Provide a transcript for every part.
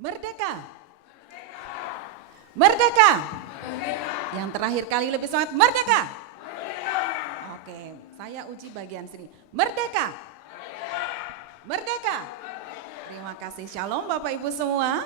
Merdeka. Merdeka. Yang terakhir kali lebih semangat, merdeka. Oke, saya uji bagian sini. Merdeka. Merdeka. Terima kasih. Shalom Bapak Ibu semua.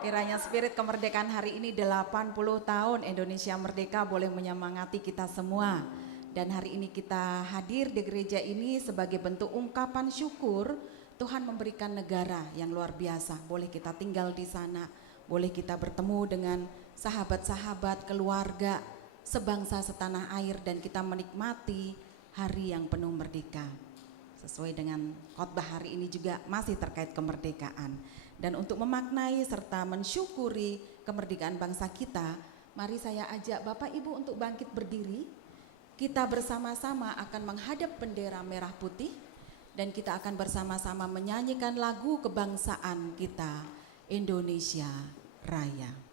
Kiranya spirit kemerdekaan hari ini 80 tahun Indonesia merdeka boleh menyemangati kita semua. Dan hari ini kita hadir di gereja ini sebagai bentuk ungkapan syukur Tuhan memberikan negara yang luar biasa. Boleh kita tinggal di sana, boleh kita bertemu dengan sahabat-sahabat, keluarga, sebangsa setanah air, dan kita menikmati hari yang penuh merdeka. Sesuai dengan khotbah hari ini juga masih terkait kemerdekaan. Dan untuk memaknai serta mensyukuri kemerdekaan bangsa kita, mari saya ajak Bapak Ibu untuk bangkit berdiri. Kita bersama-sama akan menghadap bendera merah putih dan kita akan bersama-sama menyanyikan lagu kebangsaan kita, Indonesia Raya.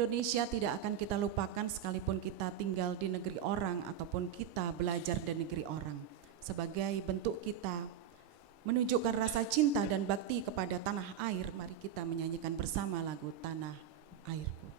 Indonesia tidak akan kita lupakan sekalipun kita tinggal di negeri orang ataupun kita belajar di negeri orang. Sebagai bentuk kita menunjukkan rasa cinta dan bakti kepada tanah air, mari kita menyanyikan bersama lagu Tanah Airku.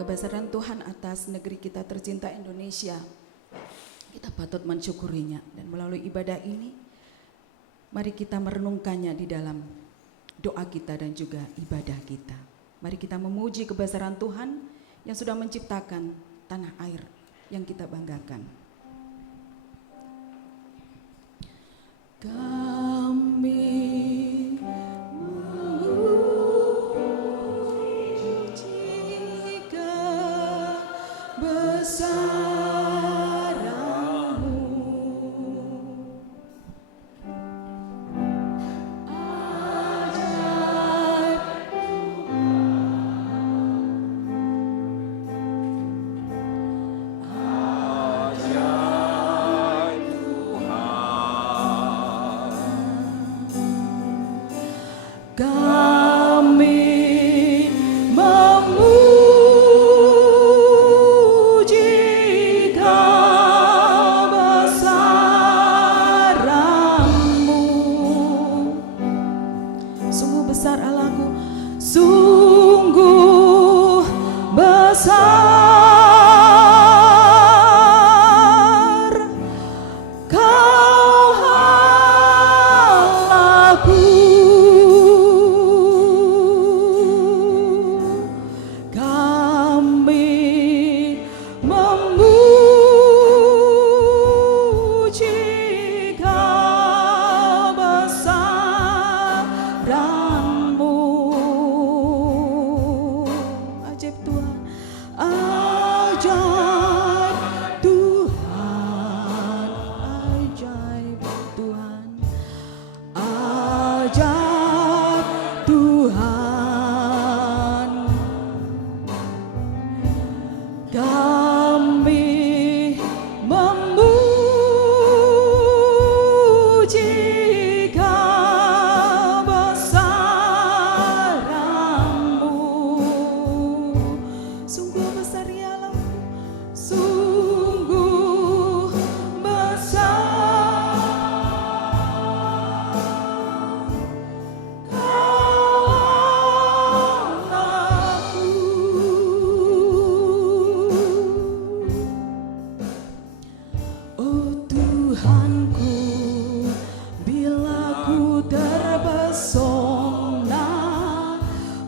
kebesaran Tuhan atas negeri kita tercinta Indonesia. Kita patut mensyukurinya, dan melalui ibadah ini mari kita merenungkannya di dalam doa kita dan juga ibadah kita. Mari kita memuji kebesaran Tuhan yang sudah menciptakan tanah air yang kita banggakan. Kami memuji kebesaran-Mu. Kami memuji kebesaran-Mu. Sungguh besar Allahku, sungguh besar Kau Allahku. Kami memuji kebesaran-Mu. Ajaib Tuhan, ajaib Tuhan, ajaib Tuhan, ajaib Tuhan. Kami memuji kebesaran-Mu. Sungguh besar ya Allah, sungguh besar Kau Allahku. Oh Tuhanku, bila ku terpesona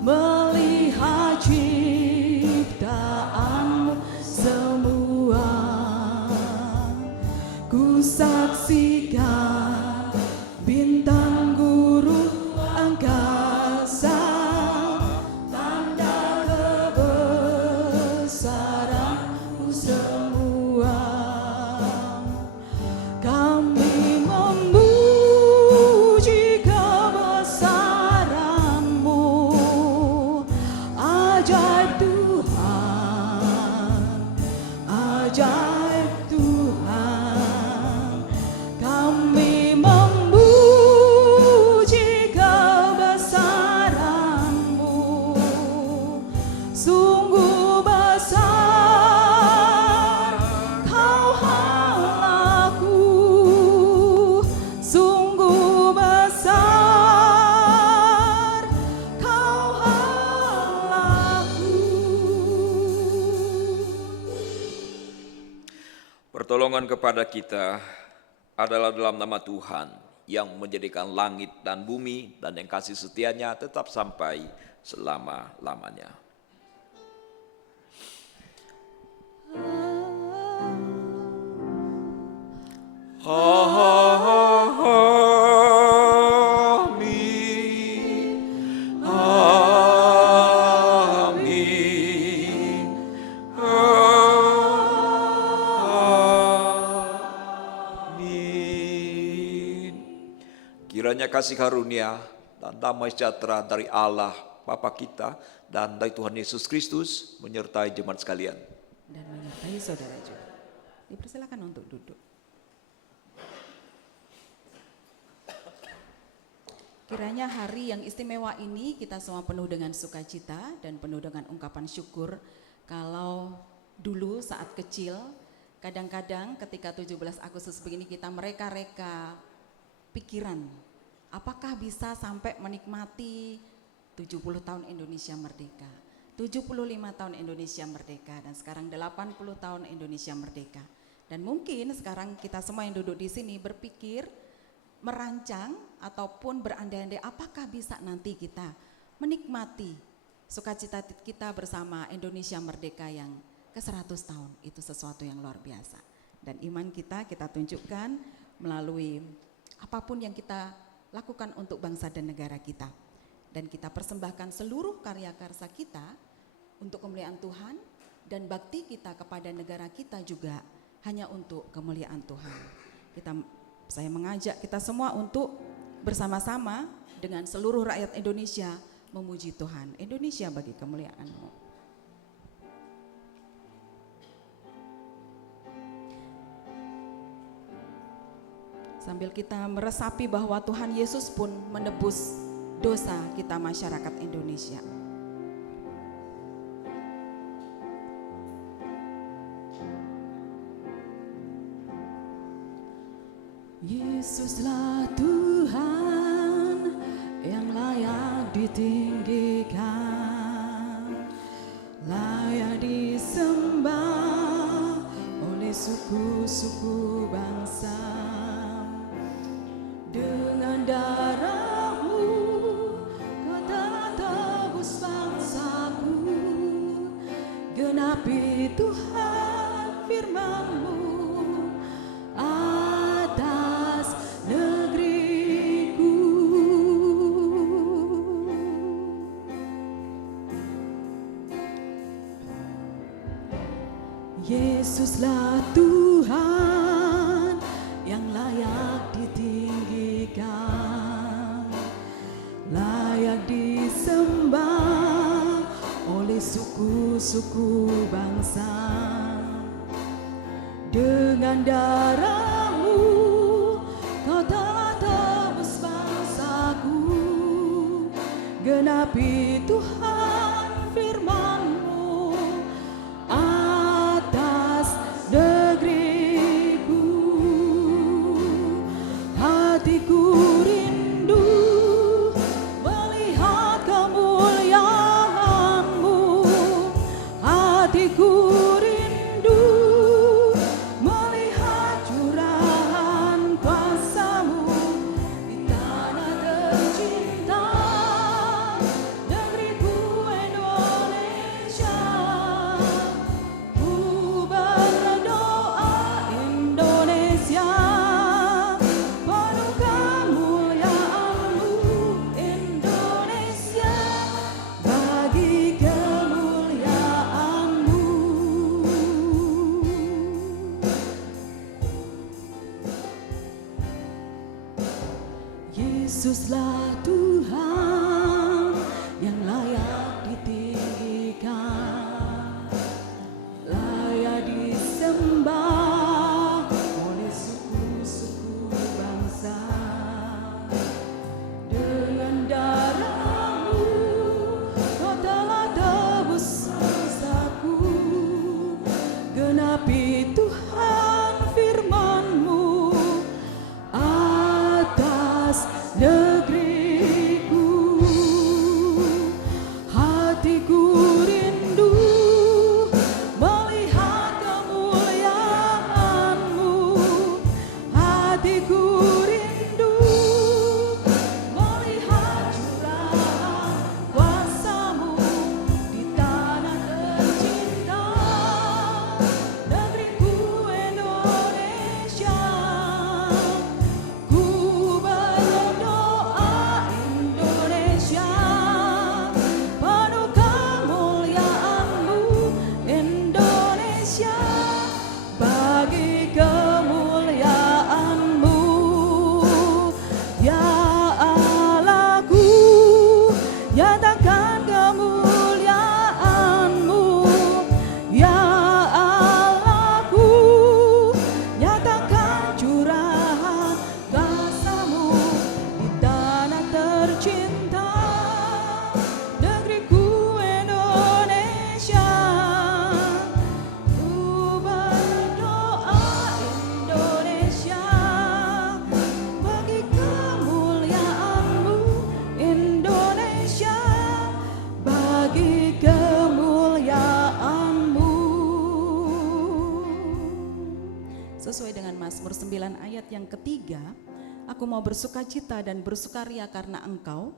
melihat ciptaan-Mu semua, ku saksikan bintang guru angkasa, tanda kebesaran-Mu semua. Kami memuji kebesaran-Mu, ajaib Tuhan, ajaib Tuhan. Kami memuji kebesaran-Mu, sungguh besar Kau Allahku, sungguh besar Kau Allahku. Pertolongan kepada kita adalah dalam nama Tuhan yang menjadikan langit dan bumi, dan yang kasih setianya tetap sampai selama-lamanya. Amin. Amin. Amin. Kiranya kasih karunia dan damai sejahtera dari Allah Bapa kita dan dari Tuhan Yesus Kristus menyertai jemaat sekalian. Dan menyertai saudara juga. Dipersilakan untuk duduk. Kiranya hari yang istimewa ini kita semua penuh dengan sukacita dan penuh dengan ungkapan syukur. Kalau dulu saat kecil, kadang-kadang ketika 17 Agustus begini kita mereka-reka pikiran, apakah bisa sampai menikmati 70 tahun Indonesia merdeka, 75 tahun Indonesia merdeka dan sekarang 80 tahun Indonesia merdeka. Dan mungkin sekarang kita semua yang duduk di sini berpikir, merancang ataupun berandai-andai apakah bisa nanti kita menikmati sukacita kita bersama Indonesia merdeka yang ke-100 tahun. Itu sesuatu yang luar biasa. Dan iman kita tunjukkan melalui apapun yang kita lakukan untuk bangsa dan negara kita. Dan kita persembahkan seluruh karya-karsa kita untuk kemuliaan Tuhan dan bakti kita kepada negara kita juga hanya untuk kemuliaan Tuhan. Saya mengajak kita semua untuk bersama-sama dengan seluruh rakyat Indonesia memuji Tuhan. Indonesia bagi kemuliaan-Mu. Sambil kita meresapi bahwa Tuhan Yesus pun menebus dosa kita masyarakat Indonesia. Yesuslah Tuhan yang layak ditinggikan, layak disembah oleh suku-suku bangsa. Dengan darah-Mu Kau telah tebus bangsaku, genapi Tuhan firman-Mu atas negeriku. Yesuslah Tuhan yang layak ditinggikan, layak disembah oleh suku-suku bangsa. Dengan darah-Mu Kau telah tebus bangsaku, genapi Tuhan firman-Mu atas negeriku. Hatiku rindu melihat kemuliaan-Mu, hatiku rindu melihat curahan kuasa-Mu di tanah tercinta, negeriku Indonesia. Ku berdoa Indonesia, penuh kemuliaan-Mu Indonesia, bagi kemuliaan-Mu. Yesuslah Tuhan yang layak ditinggikan, layak disembah oleh suku-suku bangsa. Dengan darah-Mu Kau telah tebus dosaku, genapi Tuhan firman-Mu atas negeriku. Hatiku rindu melihat kemuliaan-Mu, hatiku rindu melihat curahan kuasa-Mu di tanah tercinta, negeriku Indonesia. Ku berdoa 29 ayat yang ketiga, aku mau bersukacita dan bersukaria karena engkau,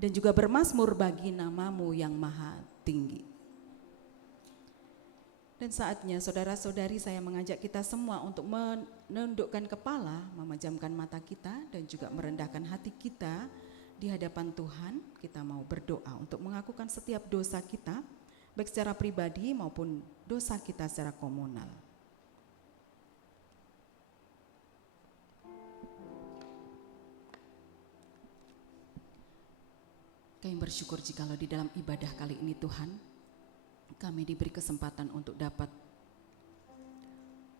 dan juga bermazmur bagi namamu yang maha tinggi. Dan saatnya saudara-saudari, saya mengajak kita semua untuk menundukkan kepala, memejamkan mata kita, dan juga merendahkan hati kita di hadapan Tuhan. Kita mau berdoa untuk mengakukan setiap dosa kita, baik secara pribadi maupun dosa kita secara komunal. Kami bersyukur jikalau di dalam ibadah kali ini Tuhan, kami diberi kesempatan untuk dapat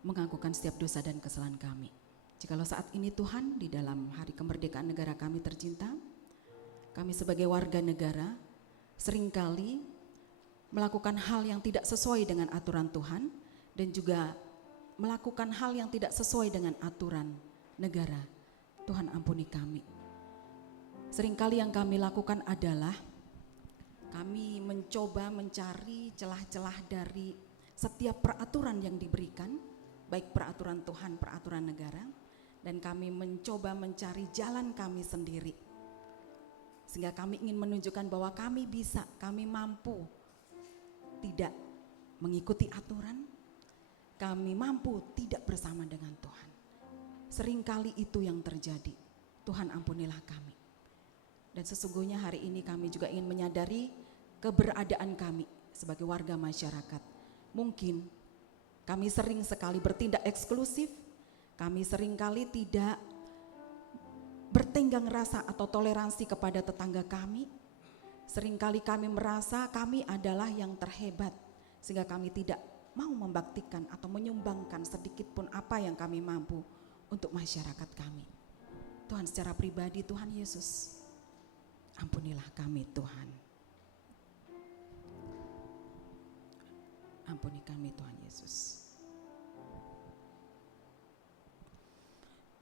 mengakukan setiap dosa dan kesalahan kami. Jikalau saat ini Tuhan, di dalam hari kemerdekaan negara kami tercinta, kami sebagai warga negara seringkali melakukan hal yang tidak sesuai dengan aturan Tuhan, dan juga melakukan hal yang tidak sesuai dengan aturan negara. Tuhan ampuni kami. Seringkali yang kami lakukan adalah kami mencoba mencari celah-celah dari setiap peraturan yang diberikan, baik peraturan Tuhan, peraturan negara, dan kami mencoba mencari jalan kami sendiri. Sehingga kami ingin menunjukkan bahwa kami bisa, kami mampu tidak mengikuti aturan, kami mampu tidak bersama dengan Tuhan. Seringkali itu yang terjadi. Tuhan ampunilah kami. Dan sesungguhnya hari ini kami juga ingin menyadari keberadaan kami sebagai warga masyarakat. Mungkin kami sering sekali bertindak eksklusif, kami seringkali tidak bertenggang rasa atau toleransi kepada tetangga kami. Seringkali kami merasa kami adalah yang terhebat, sehingga kami tidak mau membaktikan atau menyumbangkan sedikit pun apa yang kami mampu untuk masyarakat kami. Tuhan, secara pribadi Tuhan Yesus, ampunilah kami Tuhan. Ampuni kami Tuhan Yesus.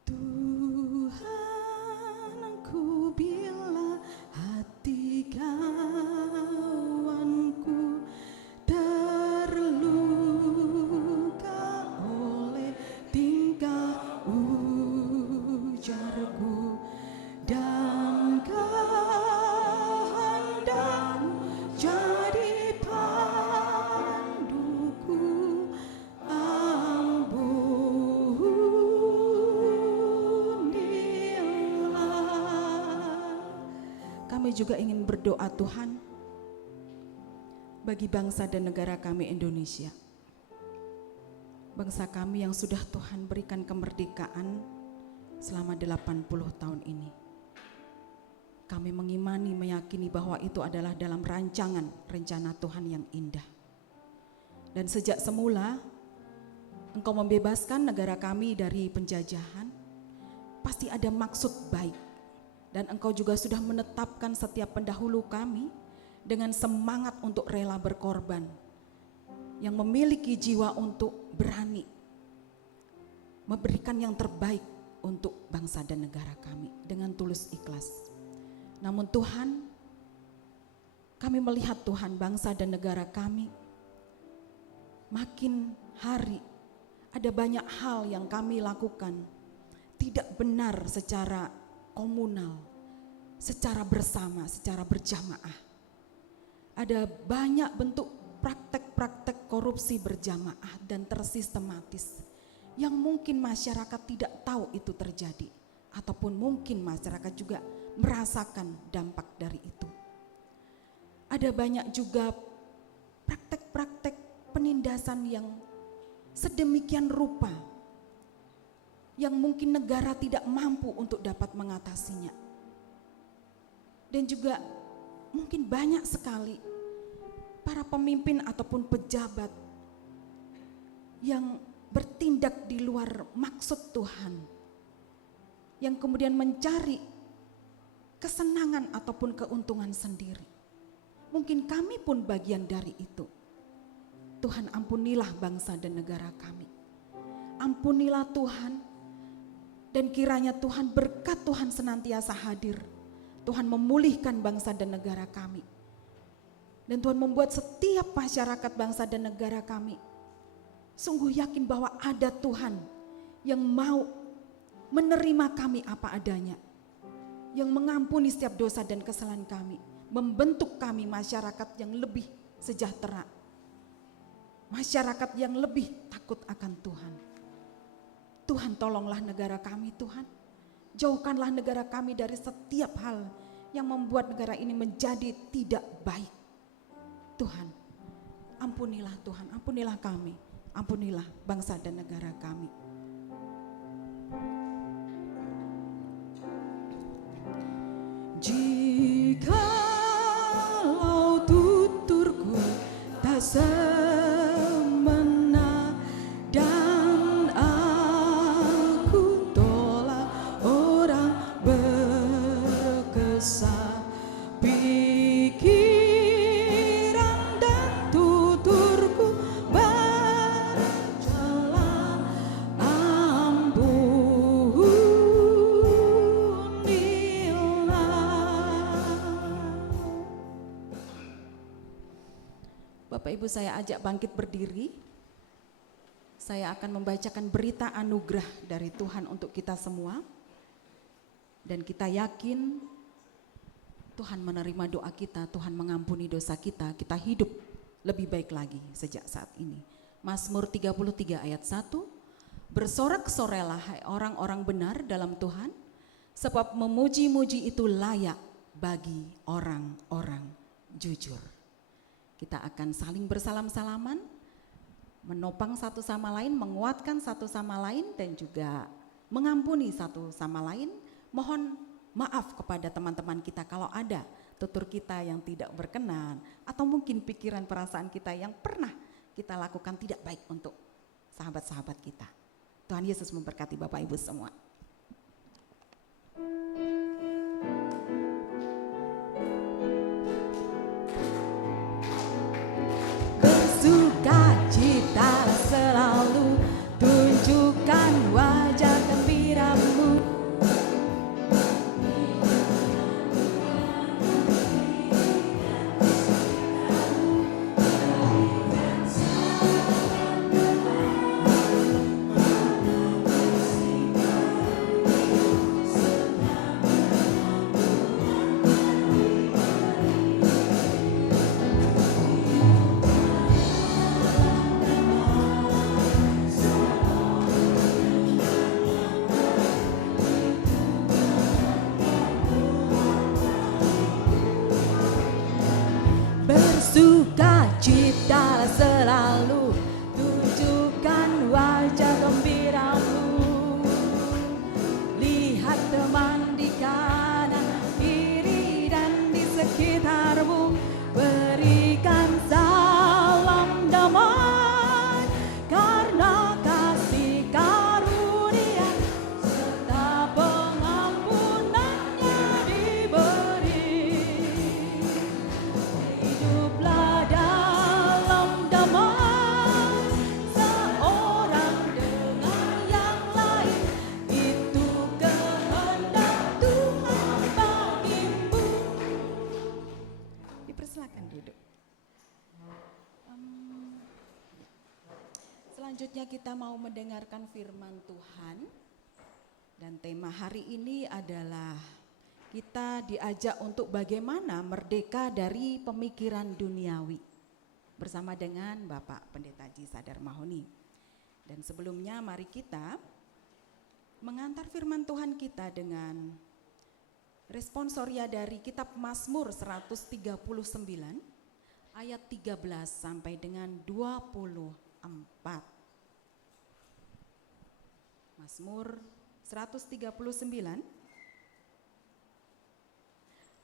Tuhanku, bila hati kawanku terluka oleh tingkah ujarku dan kehendakmu jadi panduku, ampunilah. Kami juga ingin berdoa Tuhan bagi bangsa dan negara kami Indonesia. Bangsa kami yang sudah Tuhan berikan kemerdekaan selama 80 tahun ini. Kami mengimani, meyakini bahwa itu adalah dalam rancangan rencana Tuhan yang indah. Dan sejak semula Engkau membebaskan negara kami dari penjajahan, pasti ada maksud baik. Dan Engkau juga sudah menetapkan setiap pendahulu kami dengan semangat untuk rela berkorban, yang memiliki jiwa untuk berani memberikan yang terbaik untuk bangsa dan negara kami dengan tulus ikhlas. Namun Tuhan, kami melihat Tuhan, bangsa dan negara kami makin hari ada banyak hal yang kami lakukan tidak benar secara komunal, secara bersama, secara berjamaah. Ada banyak bentuk praktek-praktek korupsi berjamaah dan tersistematis yang mungkin masyarakat tidak tahu itu terjadi, ataupun mungkin masyarakat juga merasakan dampak dari itu. Ada banyak juga praktek-praktek penindasan yang sedemikian rupa yang mungkin negara tidak mampu untuk dapat mengatasinya. Dan juga mungkin banyak sekali para pemimpin ataupun pejabat yang bertindak di luar maksud Tuhan, yang kemudian mencari kesenangan ataupun keuntungan sendiri. Mungkin kami pun bagian dari itu. Tuhan, ampunilah bangsa dan negara kami. Ampunilah Tuhan, dan kiranya Tuhan, berkat Tuhan senantiasa hadir. Tuhan memulihkan bangsa dan negara kami. Dan Tuhan membuat setiap masyarakat bangsa dan negara kami sungguh yakin bahwa ada Tuhan yang mau menerima kami apa adanya, yang mengampuni setiap dosa dan kesalahan kami, membentuk kami masyarakat yang lebih sejahtera, masyarakat yang lebih takut akan Tuhan. Tuhan, tolonglah negara kami Tuhan. Jauhkanlah negara kami dari setiap hal yang membuat negara ini menjadi tidak baik. Tuhan, ampunilah Tuhan, ampunilah kami, ampunilah bangsa dan negara kami. Jikalau tuturku tak semena dan aku tolak orang berkesah, pikiran dan tuturku berjalan, Bapak Ibu, saya ajak bangkit berdiri. Saya akan membacakan berita anugerah dari Tuhan untuk kita semua. Dan kita yakin Tuhan menerima doa kita, Tuhan mengampuni dosa kita, kita hidup lebih baik lagi sejak saat ini. Mazmur 33 ayat 1, bersorak-sorelah hai orang-orang benar dalam Tuhan, sebab memuji-muji itu layak bagi orang-orang jujur. Kita akan saling bersalam-salaman, menopang satu sama lain, menguatkan satu sama lain, dan juga mengampuni satu sama lain. Mohon maaf kepada teman-teman kita kalau ada tutur kita yang tidak berkenan, atau mungkin pikiran perasaan kita yang pernah kita lakukan tidak baik untuk sahabat-sahabat kita. Tuhan Yesus memberkati Bapak Ibu semua. Bersukacita selalu, tunjukkan wajah gembiramu. Bersukacita selalu, tunjukkan wajah gembiramu. Lihat teman di kanan kiri dan di sekitarmu, berikan salam damai, karena kasih karunia serta pengampunannya diberi. Hiduplah dalam damai, seorang dengan yang lain, itu kehendak Tuhan bagimu. Dipersilakan duduk. Selanjutnya kita mau mendengarkan firman Tuhan. Dan tema hari ini adalah kita diajak untuk bagaimana merdeka dari pemikiran duniawi, bersama dengan Bapak Pendeta Haji Sadar Mahoni. Dan sebelumnya mari kita mengantar firman Tuhan kita dengan responsoria dari kitab Mazmur 139 ayat 13 sampai dengan 24. Mazmur 139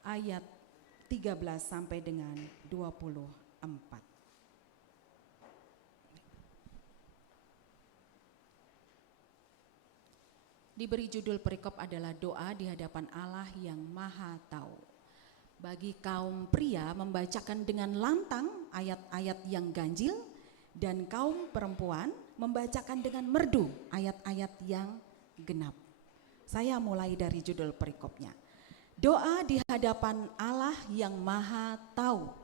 ayat 13 sampai dengan 24. Diberi judul perikop adalah doa di hadapan Allah yang Maha Tahu. Bagi kaum pria membacakan dengan lantang ayat-ayat yang ganjil, dan kaum perempuan membacakan dengan merdu ayat-ayat yang genap. Saya mulai dari judul perikopnya. Doa di hadapan Allah yang Maha Tahu.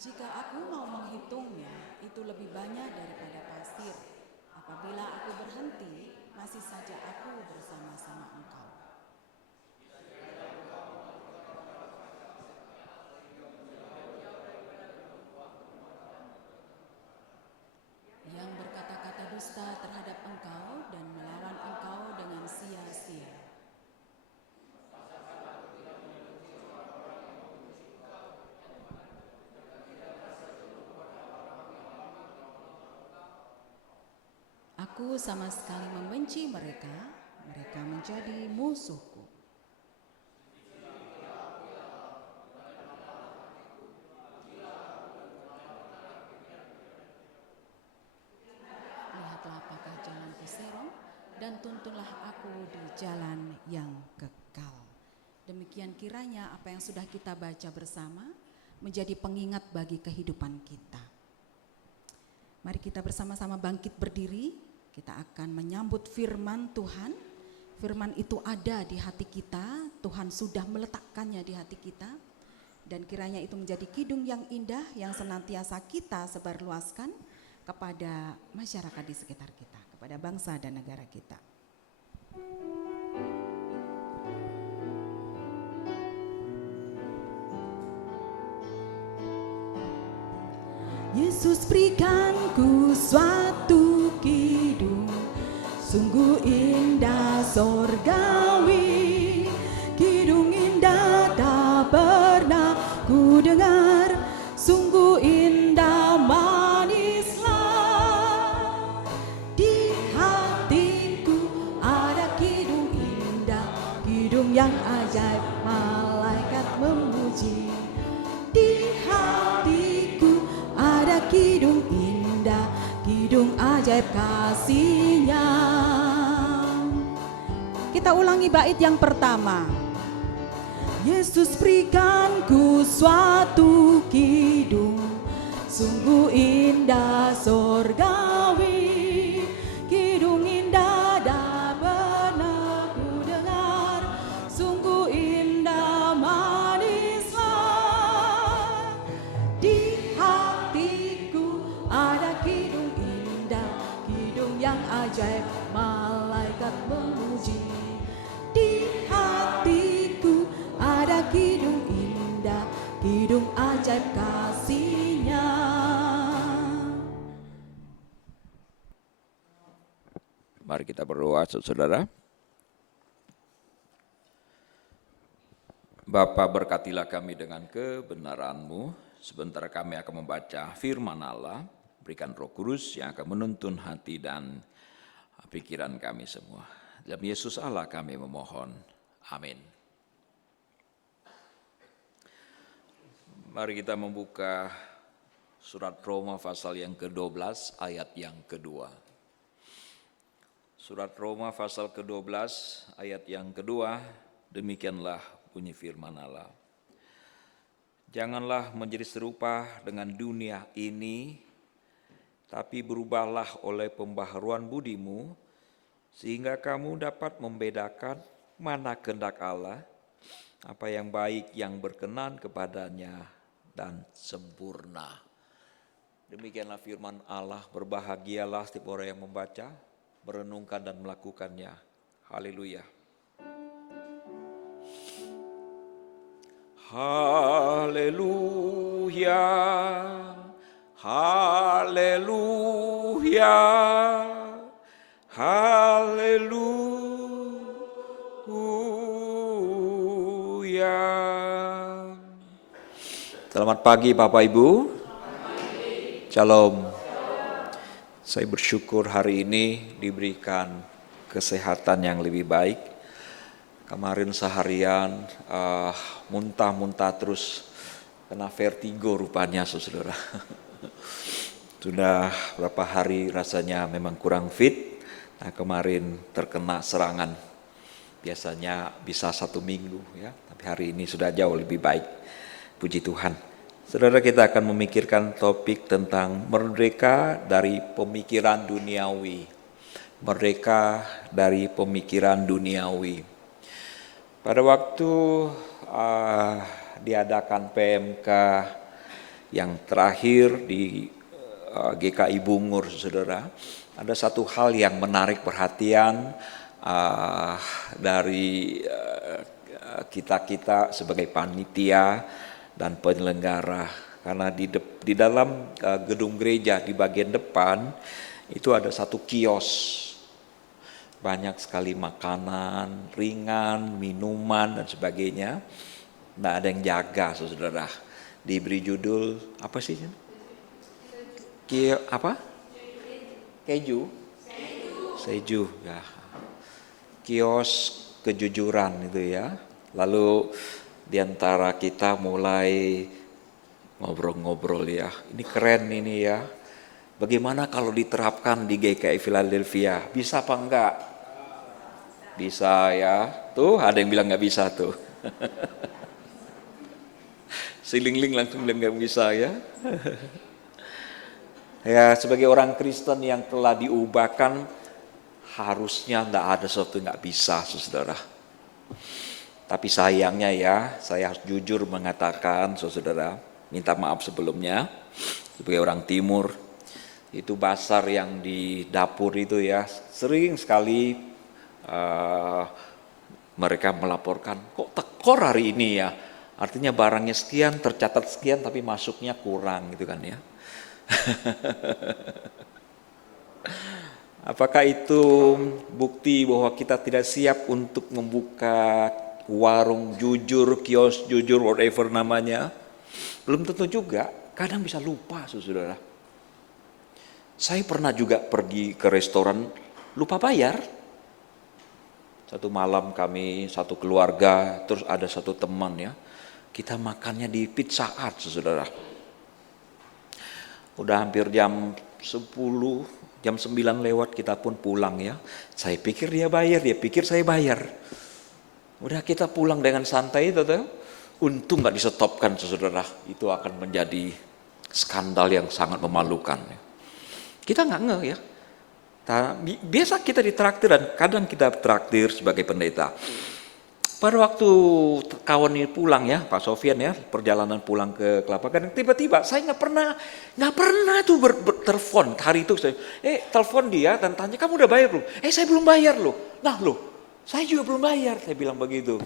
Jika aku mau menghitungnya, itu lebih banyak daripada pasir. Apabila aku berhenti, masih saja aku bersama-sama Engkau. Yang berkata-kata dusta terhadap Engkau dan melawan Engkau dengan sia-sia. Aku sama sekali membenci mereka, mereka menjadi musuhku. Lihatlah apakah jalanku serong, dan tuntunlah aku di jalan yang kekal. Demikian kiranya apa yang sudah kita baca bersama menjadi pengingat bagi kehidupan kita. Mari kita bersama-sama bangkit berdiri, kita akan menyambut firman Tuhan. Firman itu ada di hati kita, Tuhan sudah meletakkannya di hati kita. Dan kiranya itu menjadi kidung yang indah yang senantiasa kita sebarluaskan kepada masyarakat di sekitar kita, kepada bangsa dan negara kita. Yesus berikanku suatu kidung, sungguh indah sorgawi. Kidung indah tak pernah ku dengar, sungguh indah manislah. Di hatiku ada kidung indah, kidung yang ajaib malaikat memuji. Di hatiku ada kidung indah, kidung ajaib kasih-Nya. Kita ulangi bait yang pertama. Yesus berikanku suatu kidung, sungguh indah sorgawi. Kidung indah tak pernah ku dengar, sungguh indah manislah. Di hatiku ada kidung indah, kidung yang ajaib malaikat memuji. Di hatiku ada kidung indah, kidung ajaib kasih-Nya. Mari kita berdoa, saudara. Bapa, berkatilah kami dengan kebenaran-Mu. Sebentar kami akan membaca firman Allah. Berikan Roh Kudus yang akan menuntun hati dan pikiran kami semua. Dalam Yesus Allah kami memohon. Amin. Mari kita membuka surat Roma pasal yang ke-12 ayat yang kedua. Surat Roma pasal ke-12 ayat yang kedua, demikianlah bunyi firman Allah. Janganlah menjadi serupa dengan dunia ini, tapi berubahlah oleh pembaharuan budimu, sehingga kamu dapat membedakan mana kehendak Allah, apa yang baik, yang berkenan kepadanya, dan sempurna. Demikianlah firman Allah. Berbahagialah setiap orang yang membaca, merenungkan dan melakukannya. Haleluya. Haleluya. Haleluya. Haleluya. Selamat pagi Bapak Ibu. Shalom. Saya bersyukur hari ini diberikan kesehatan yang lebih baik. Kemarin seharian muntah-muntah terus, kena vertigo rupanya saudara. Sudah berapa hari rasanya memang kurang fit. Nah kemarin terkena serangan. Biasanya bisa 1 minggu ya, tapi hari ini sudah jauh lebih baik. Puji Tuhan. Saudara, kita akan memikirkan topik tentang merdeka dari pemikiran duniawi. Merdeka dari pemikiran duniawi. Pada waktu diadakan PMK yang terakhir di GKI Bungur, saudara, ada satu hal yang menarik perhatian dari kita sebagai panitia dan penyelenggara, karena di dalam gedung gereja di bagian depan itu ada satu kios, banyak sekali makanan ringan, minuman dan sebagainya. Nggak ada yang jaga, saudara. Diberi judul apa sih? Apa? Keju? Seju ya. Kios kejujuran itu ya. Lalu diantara kita mulai ngobrol-ngobrol ya. Ini keren ini ya. Bagaimana kalau diterapkan di GKI Philadelphia? Bisa apa enggak? Bisa ya. Tuh ada yang bilang nggak bisa tuh. Si Ling langsung bilang nggak bisa ya. Ya, sebagai orang Kristen yang telah diubahkan, harusnya nggak ada sesuatu nggak bisa, saudara. Tapi sayangnya ya, saya harus jujur mengatakan, saudara, minta maaf sebelumnya, sebagai orang Timur, itu basar yang di dapur itu ya, sering sekali mereka melaporkan, kok tekor hari ini ya, artinya barangnya sekian, tercatat sekian, tapi masuknya kurang gitu kan ya. Apakah itu bukti bahwa kita tidak siap untuk membuka warung jujur, kios jujur, whatever namanya? Belum tentu juga, kadang bisa lupa, saudara. Saya pernah juga pergi ke restoran, lupa bayar. Satu malam kami, satu keluarga, terus ada satu teman ya, kita makannya di Pizza Hut, saudara. Udah hampir jam 10, jam 9 lewat kita pun pulang ya. Saya pikir dia bayar, dia pikir saya bayar. Udah kita pulang dengan santai itu tuh. Untung gak disetopkan, saudara. Itu akan menjadi skandal yang sangat memalukan. Kita gak ngeh ya. Biasa kita ditraktir dan kadang kita traktir sebagai pendeta. Pada waktu kawan ini pulang ya, Pak Sofian ya, perjalanan pulang ke Kelapa Gading, tiba-tiba saya nggak pernah tuh bertelepon hari itu saya, telepon dia dan tanya kamu udah bayar belum? Saya belum bayar loh. Nah loh, saya juga belum bayar, saya bilang begitu.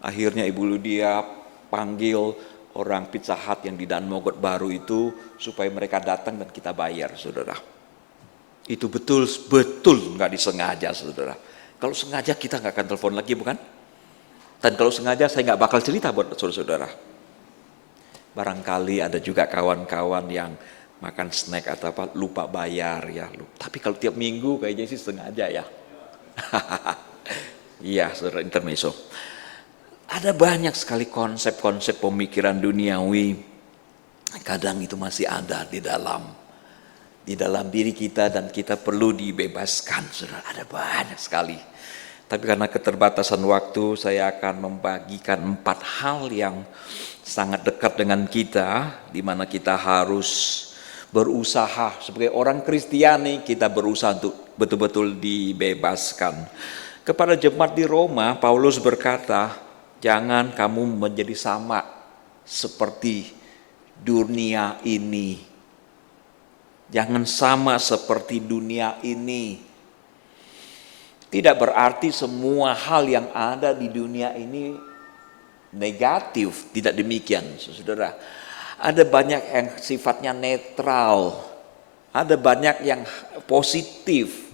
Akhirnya Ibu Lydia panggil orang Pizza Hut yang di Dan Mogot Baru itu supaya mereka datang dan kita bayar, saudara. Itu betul nggak disengaja, saudara. Kalau sengaja kita nggak akan telepon lagi, bukan? Dan kalau sengaja saya nggak bakal cerita buat saudara-saudara. Barangkali ada juga kawan-kawan yang makan snack atau apa lupa bayar ya. Tapi kalau tiap minggu kayaknya sih sengaja ya. Iya, saudara, intermezzo. Ada banyak sekali konsep-konsep pemikiran duniawi. Kadang itu masih ada di dalam diri kita dan kita perlu dibebaskan, saudara. Ada banyak sekali. Tapi karena keterbatasan waktu, saya akan membagikan 4 hal yang sangat dekat dengan kita, di mana kita harus berusaha sebagai orang Kristiani, kita berusaha untuk betul-betul dibebaskan. Kepada jemaat di Roma, Paulus berkata, jangan kamu menjadi sama seperti dunia ini. Jangan sama seperti dunia ini. Tidak berarti semua hal yang ada di dunia ini negatif, tidak demikian, saudara. Ada banyak yang sifatnya netral, ada banyak yang positif,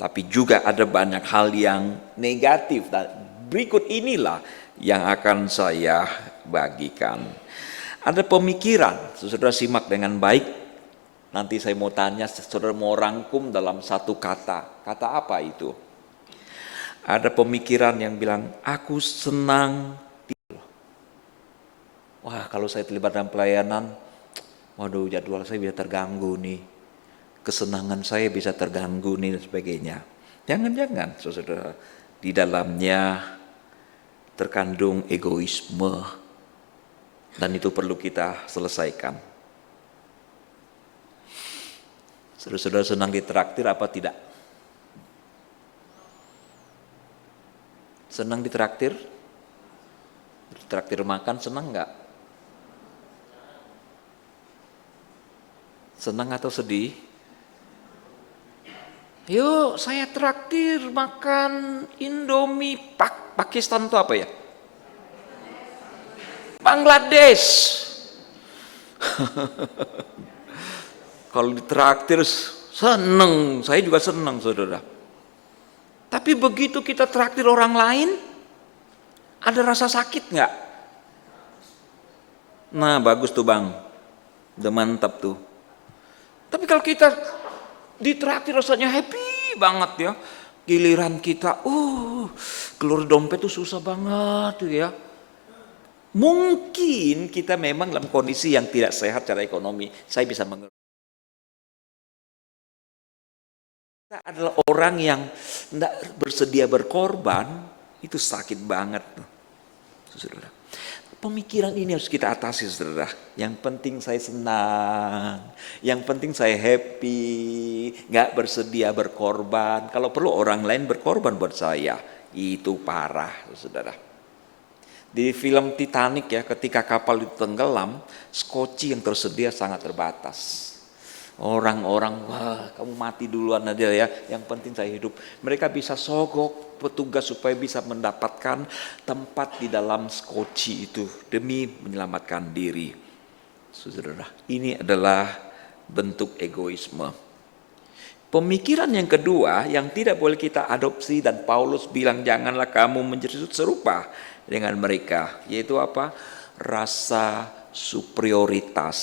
tapi juga ada banyak hal yang negatif. Dan berikut inilah yang akan saya bagikan. Ada pemikiran, saudara simak dengan baik. Nanti saya mau tanya, saudara mau rangkum dalam satu kata. Kata apa itu? Ada pemikiran yang bilang, aku senang. Wah, kalau saya terlibat dalam pelayanan, waduh jadwal saya bisa terganggu nih. Kesenangan saya bisa terganggu nih dan sebagainya. Jangan-jangan, saudara, di dalamnya terkandung egoisme. Dan itu perlu kita selesaikan. Saudara-saudara senang ditraktir apa tidak? Senang ditraktir? Traktir makan senang enggak? Senang atau sedih? Yuk saya traktir makan Indomie Pakistan itu apa ya? Bangladesh. Kalau ditraktir seneng, saya juga senang saudara. Tapi begitu kita traktir orang lain, ada rasa sakit nggak? Nah bagus tuh bang, udah mantap tuh. Tapi kalau kita ditraktir rasanya happy banget ya. Giliran kita, keluar dompet tuh susah banget tuh ya. Mungkin kita memang dalam kondisi yang tidak sehat secara ekonomi. Saya bisa mengerti. Kita adalah orang yang tidak bersedia berkorban, itu sakit banget. Saudara. Pemikiran ini harus kita atasi saudara. Yang penting saya senang, yang penting saya happy, gak bersedia berkorban. Kalau perlu orang lain berkorban buat saya, itu parah saudara. Di film Titanic ya, ketika kapal itu tenggelam, skoci yang tersedia sangat terbatas. Orang-orang, wah kamu mati duluan aja ya, yang penting saya hidup. Mereka bisa sogok petugas supaya bisa mendapatkan tempat di dalam skoci itu demi menyelamatkan diri. Saudara, ini adalah bentuk egoisme. Pemikiran yang kedua yang tidak boleh kita adopsi dan Paulus bilang janganlah kamu menjadi serupa dengan mereka, yaitu apa? Rasa superioritas.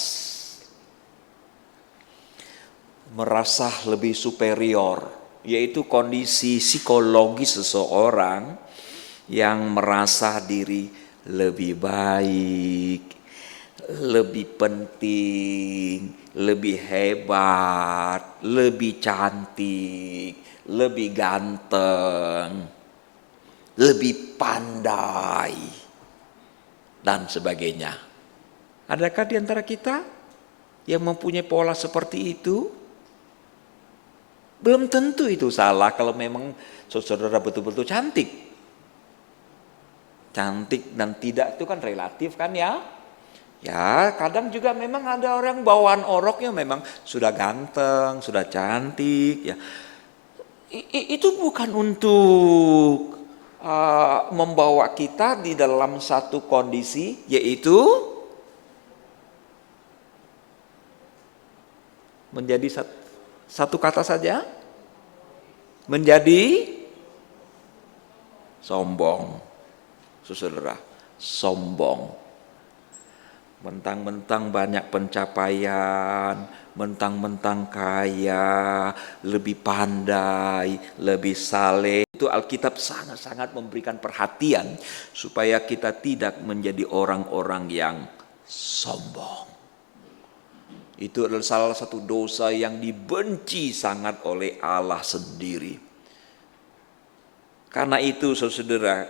Merasa lebih superior, yaitu kondisi psikologi seseorang yang merasa diri lebih baik, lebih penting, lebih hebat, lebih cantik, lebih ganteng, lebih pandai, dan sebagainya. Adakah di antara kita yang mempunyai pola seperti itu? Belum tentu itu salah kalau memang saudara betul-betul cantik. Cantik dan tidak itu kan relatif kan ya. Ya kadang juga memang ada orang bawaan oroknya memang sudah ganteng, sudah cantik ya. Itu bukan untuk membawa kita di dalam satu kondisi yaitu menjadi satu kata saja, menjadi sombong. Saudara, sombong. Mentang-mentang banyak pencapaian, mentang-mentang kaya, lebih pandai, lebih saleh. Itu Alkitab sangat-sangat memberikan perhatian supaya kita tidak menjadi orang-orang yang sombong. Itu adalah salah satu dosa yang dibenci sangat oleh Allah sendiri. Karena itu saudara,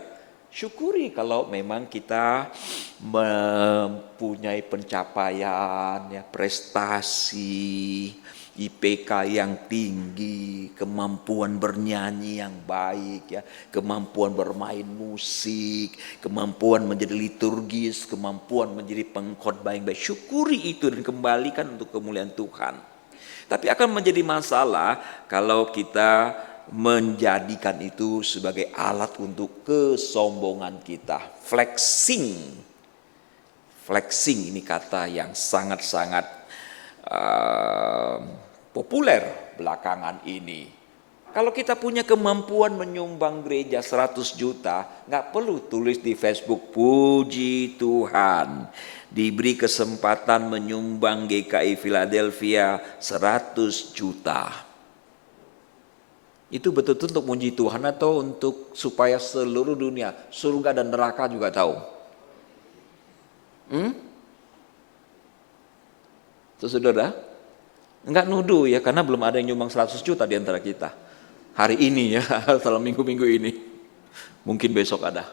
syukuri kalau memang kita mempunyai pencapaian, ya, prestasi, IPK yang tinggi, kemampuan bernyanyi yang baik, ya, kemampuan bermain musik, kemampuan menjadi liturgis, kemampuan menjadi pengkhotbah yang baik. Syukuri itu dan kembalikan untuk kemuliaan Tuhan. Tapi akan menjadi masalah kalau kita menjadikan itu sebagai alat untuk kesombongan kita. Flexing ini kata yang sangat-sangat populer belakangan ini. Kalau kita punya kemampuan menyumbang gereja 100 juta, gak perlu tulis di Facebook, puji Tuhan, diberi kesempatan menyumbang GKI Philadelphia 100 juta. Itu betul-betul untuk memuji Tuhan atau untuk supaya seluruh dunia, surga dan neraka juga tahu? Saudara, enggak nuduh ya, karena belum ada yang nyumbang 100 juta di antara kita. Hari ini ya, dalam minggu-minggu ini. Mungkin besok ada.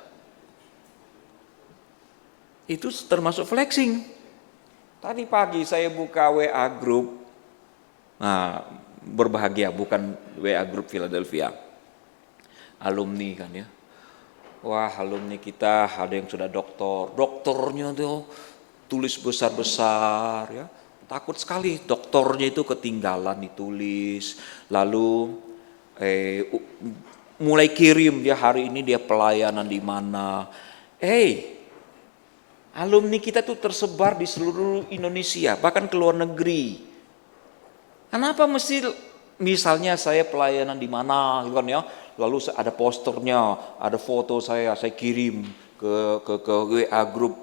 Itu termasuk flexing. Tadi pagi saya buka WA group. Nah, berbahagia, bukan WA group Philadelphia. Alumni kan ya. Wah, alumni kita ada yang sudah doktornya tuh tulis besar-besar ya. Takut sekali daftarnya itu ketinggalan ditulis, lalu mulai kirim dia hari ini dia pelayanan di mana. Alumni kita tuh tersebar di seluruh Indonesia, bahkan ke luar negeri. Kenapa mesti misalnya saya pelayanan di mana gitu kan ya, lalu ada posternya, ada foto saya kirim ke WA group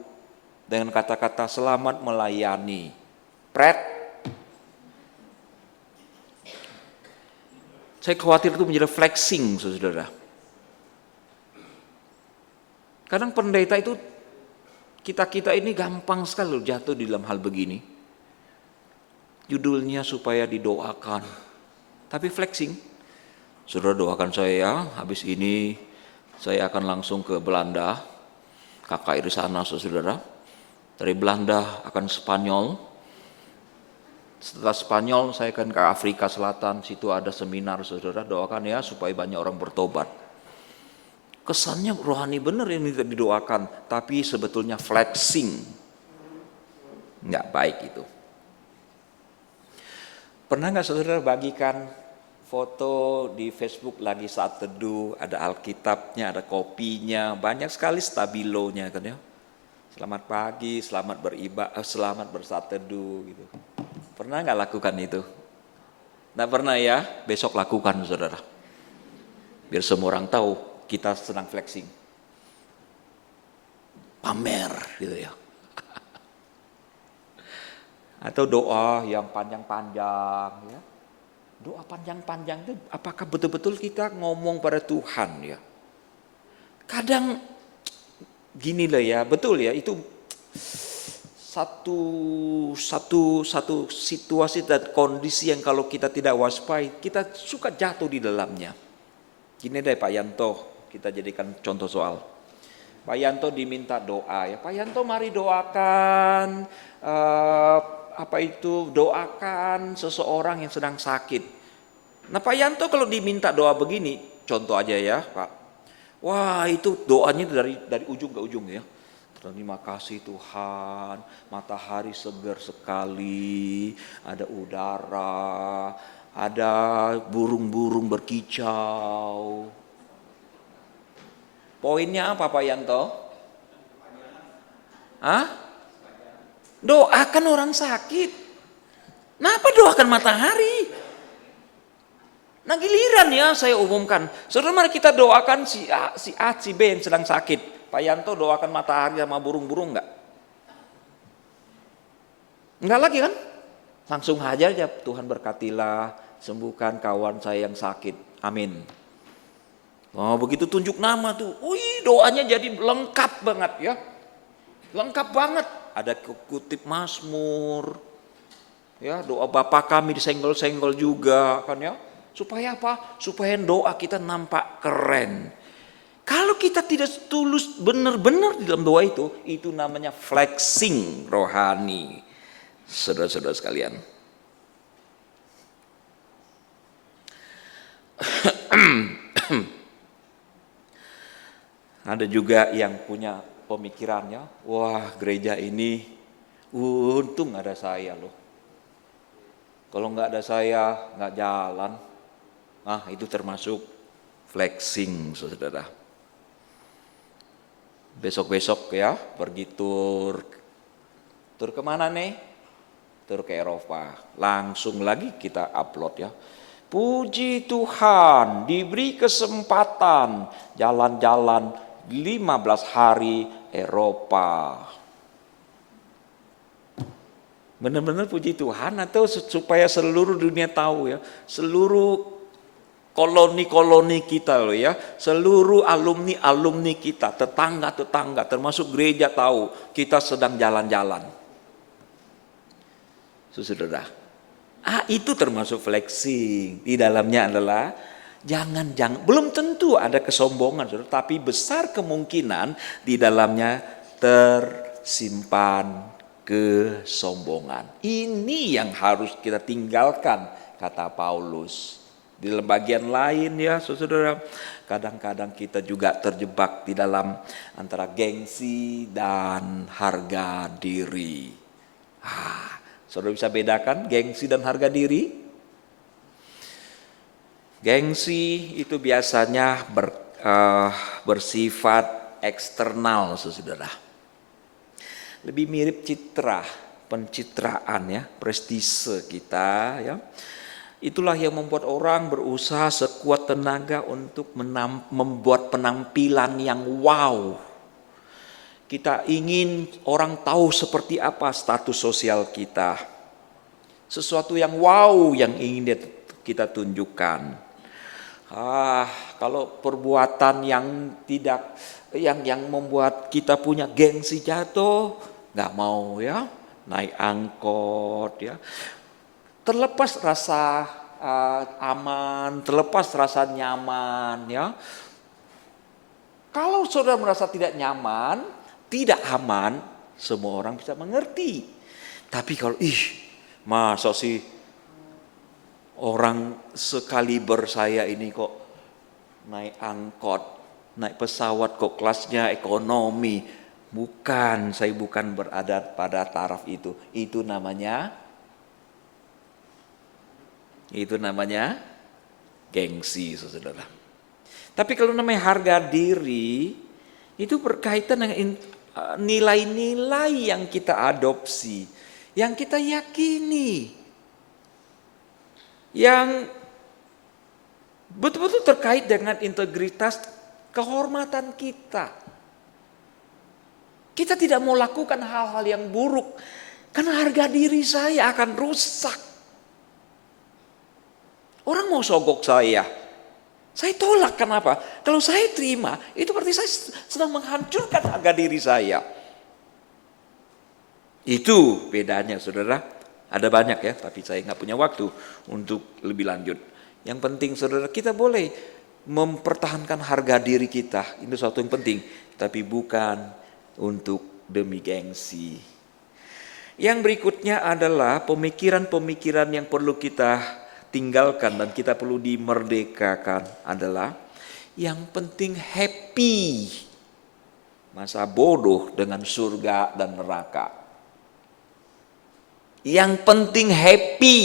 dengan kata-kata selamat melayani. Saya khawatir itu menjadi flexing, saudara. Kadang pendeta itu kita ini gampang sekali loh jatuh di dalam hal begini. Judulnya supaya didoakan, tapi flexing. Saudara doakan saya, habis ini saya akan langsung ke Belanda. KKR di sana, saudara. Dari Belanda akan Spanyol. Setelah Spanyol saya akan ke Afrika Selatan, situ ada seminar, saudara. Doakan ya supaya banyak orang bertobat. Kesannya rohani benar ini didoakan, tapi sebetulnya flexing. Enggak baik itu. Pernah nggak saudara bagikan foto di Facebook lagi saat teduh, ada Alkitabnya, ada kopinya, banyak sekali stabilonya kan ya. Selamat pagi, selamat beribadah, selamat bersaat teduh gitu. Pernah nggak lakukan itu? Nggak pernah ya, besok lakukan saudara. Biar semua orang tahu kita sedang flexing. Pamer gitu ya. Atau doa yang panjang-panjang ya. Doa panjang-panjang itu apakah betul-betul kita ngomong pada Tuhan ya? Kadang gini lah ya, betul ya, itu satu situasi dan kondisi yang kalau kita tidak waspada, kita suka jatuh di dalamnya. Gini deh Pak Yanto, kita jadikan contoh soal. Pak Yanto diminta doa ya, Pak Yanto mari doakan doakan seseorang yang sedang sakit. Nah Pak Yanto kalau diminta doa begini, contoh aja ya Pak. Wah itu doanya dari ujung ke ujung ya. Terima kasih Tuhan, matahari segar sekali, ada udara, ada burung-burung berkicau. Poinnya apa Pak Yanto? Doakan orang sakit. Kenapa doakan matahari? Nah giliran ya saya umumkan. Saudara mari kita doakan si A, si B yang sedang sakit. Pak Yanto doakan matahari sama burung-burung enggak? Enggak lagi kan? Langsung aja Tuhan berkatilah, sembuhkan kawan saya yang sakit. Amin. Oh begitu tunjuk nama tuh. Wih doanya jadi lengkap banget ya. Lengkap banget. Ada kutip Mazmur. Ya, doa Bapa kami disenggol-senggol juga kan ya. Supaya apa? Supaya doa kita nampak keren. Kalau kita tidak tulus benar-benar di dalam doa itu namanya flexing rohani. Saudara-saudara sekalian. Ada juga yang punya pemikirannya, wah gereja ini untung ada saya loh. Kalau nggak ada saya nggak jalan. Nah itu termasuk flexing saudara. Besok-besok ya pergi tur kemana nih? Tur ke Eropa. Langsung lagi kita upload ya. Puji Tuhan diberi kesempatan jalan-jalan 15 hari Eropa. Benar-benar puji Tuhan atau supaya seluruh dunia tahu ya, seluruh koloni-koloni kita loh ya, seluruh alumni kita, tetangga termasuk gereja tahu kita sedang jalan-jalan. Saudara, itu termasuk flexing. Di dalamnya adalah jangan belum tentu ada kesombongan, saudara, tapi besar kemungkinan di dalamnya tersimpan kesombongan. Ini yang harus kita tinggalkan, kata Paulus. Di dalam bagian lain ya saudara, kadang-kadang kita juga terjebak di dalam antara gengsi dan harga diri. Saudara bisa bedakan gengsi dan harga diri? Gengsi itu biasanya bersifat eksternal, saudara. Lebih mirip citra, pencitraan ya, prestise kita ya. Itulah yang membuat orang berusaha sekuat tenaga untuk membuat penampilan yang wow. Kita ingin orang tahu seperti apa status sosial kita. Sesuatu yang wow yang ingin kita tunjukkan. Kalau perbuatan yang tidak, yang membuat kita punya gengsi jatuh, nggak mau ya, naik angkot ya. Terlepas rasa aman, terlepas rasa nyaman ya. Kalau saudara merasa tidak nyaman, tidak aman, semua orang bisa mengerti. Tapi kalau masa sih orang sekaliber saya ini kok naik angkot, naik pesawat kok kelasnya ekonomi. Bukan, saya bukan berada pada taraf itu. Itu namanya gengsi, saudara. Tapi kalau namanya harga diri, itu berkaitan dengan nilai-nilai yang kita adopsi, yang kita yakini, yang betul-betul terkait dengan integritas kehormatan kita. Kita tidak mau lakukan hal-hal yang buruk, karena harga diri saya akan rusak. Orang mau sogok saya tolak. Kenapa? Kalau saya terima, itu berarti saya sedang menghancurkan harga diri saya. Itu bedanya, saudara. Ada banyak ya, tapi saya nggak punya waktu untuk lebih lanjut. Yang penting, saudara, kita boleh mempertahankan harga diri kita. Itu sesuatu yang penting, tapi bukan untuk demi gengsi. Yang berikutnya adalah pemikiran-pemikiran yang perlu kita tinggalkan dan kita perlu dimerdekakan adalah yang penting happy. Masa bodoh dengan surga dan neraka. Yang penting happy.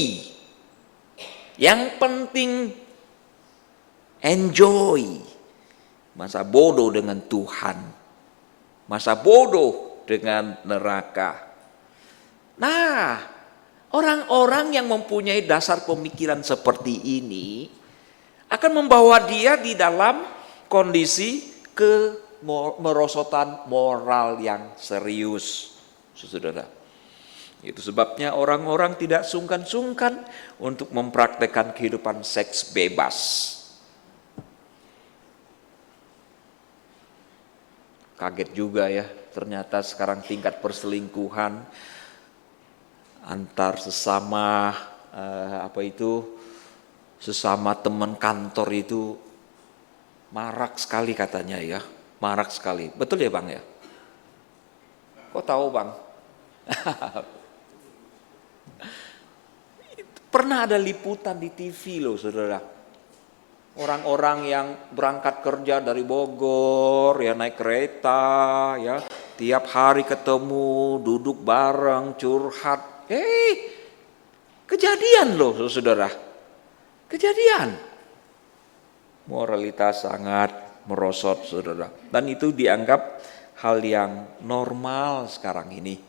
Yang penting enjoy. Masa bodoh dengan Tuhan. Masa bodoh dengan neraka. Nah, orang-orang yang mempunyai dasar pemikiran seperti ini akan membawa dia di dalam kondisi kemerosotan moral yang serius, saudara. Itu sebabnya orang-orang tidak sungkan-sungkan untuk mempraktekkan kehidupan seks bebas. Kaget juga ya, ternyata sekarang tingkat perselingkuhan antar sesama sesama teman kantor itu marak sekali katanya ya, marak sekali. Betul ya Bang ya? Kok tahu Bang? Pernah ada liputan di TV loh, saudara. Orang-orang yang berangkat kerja dari Bogor ya, naik kereta ya, tiap hari ketemu, duduk bareng, curhat. Kejadian loh saudara, kejadian. Moralitas sangat merosot saudara. Dan itu dianggap hal yang normal sekarang ini.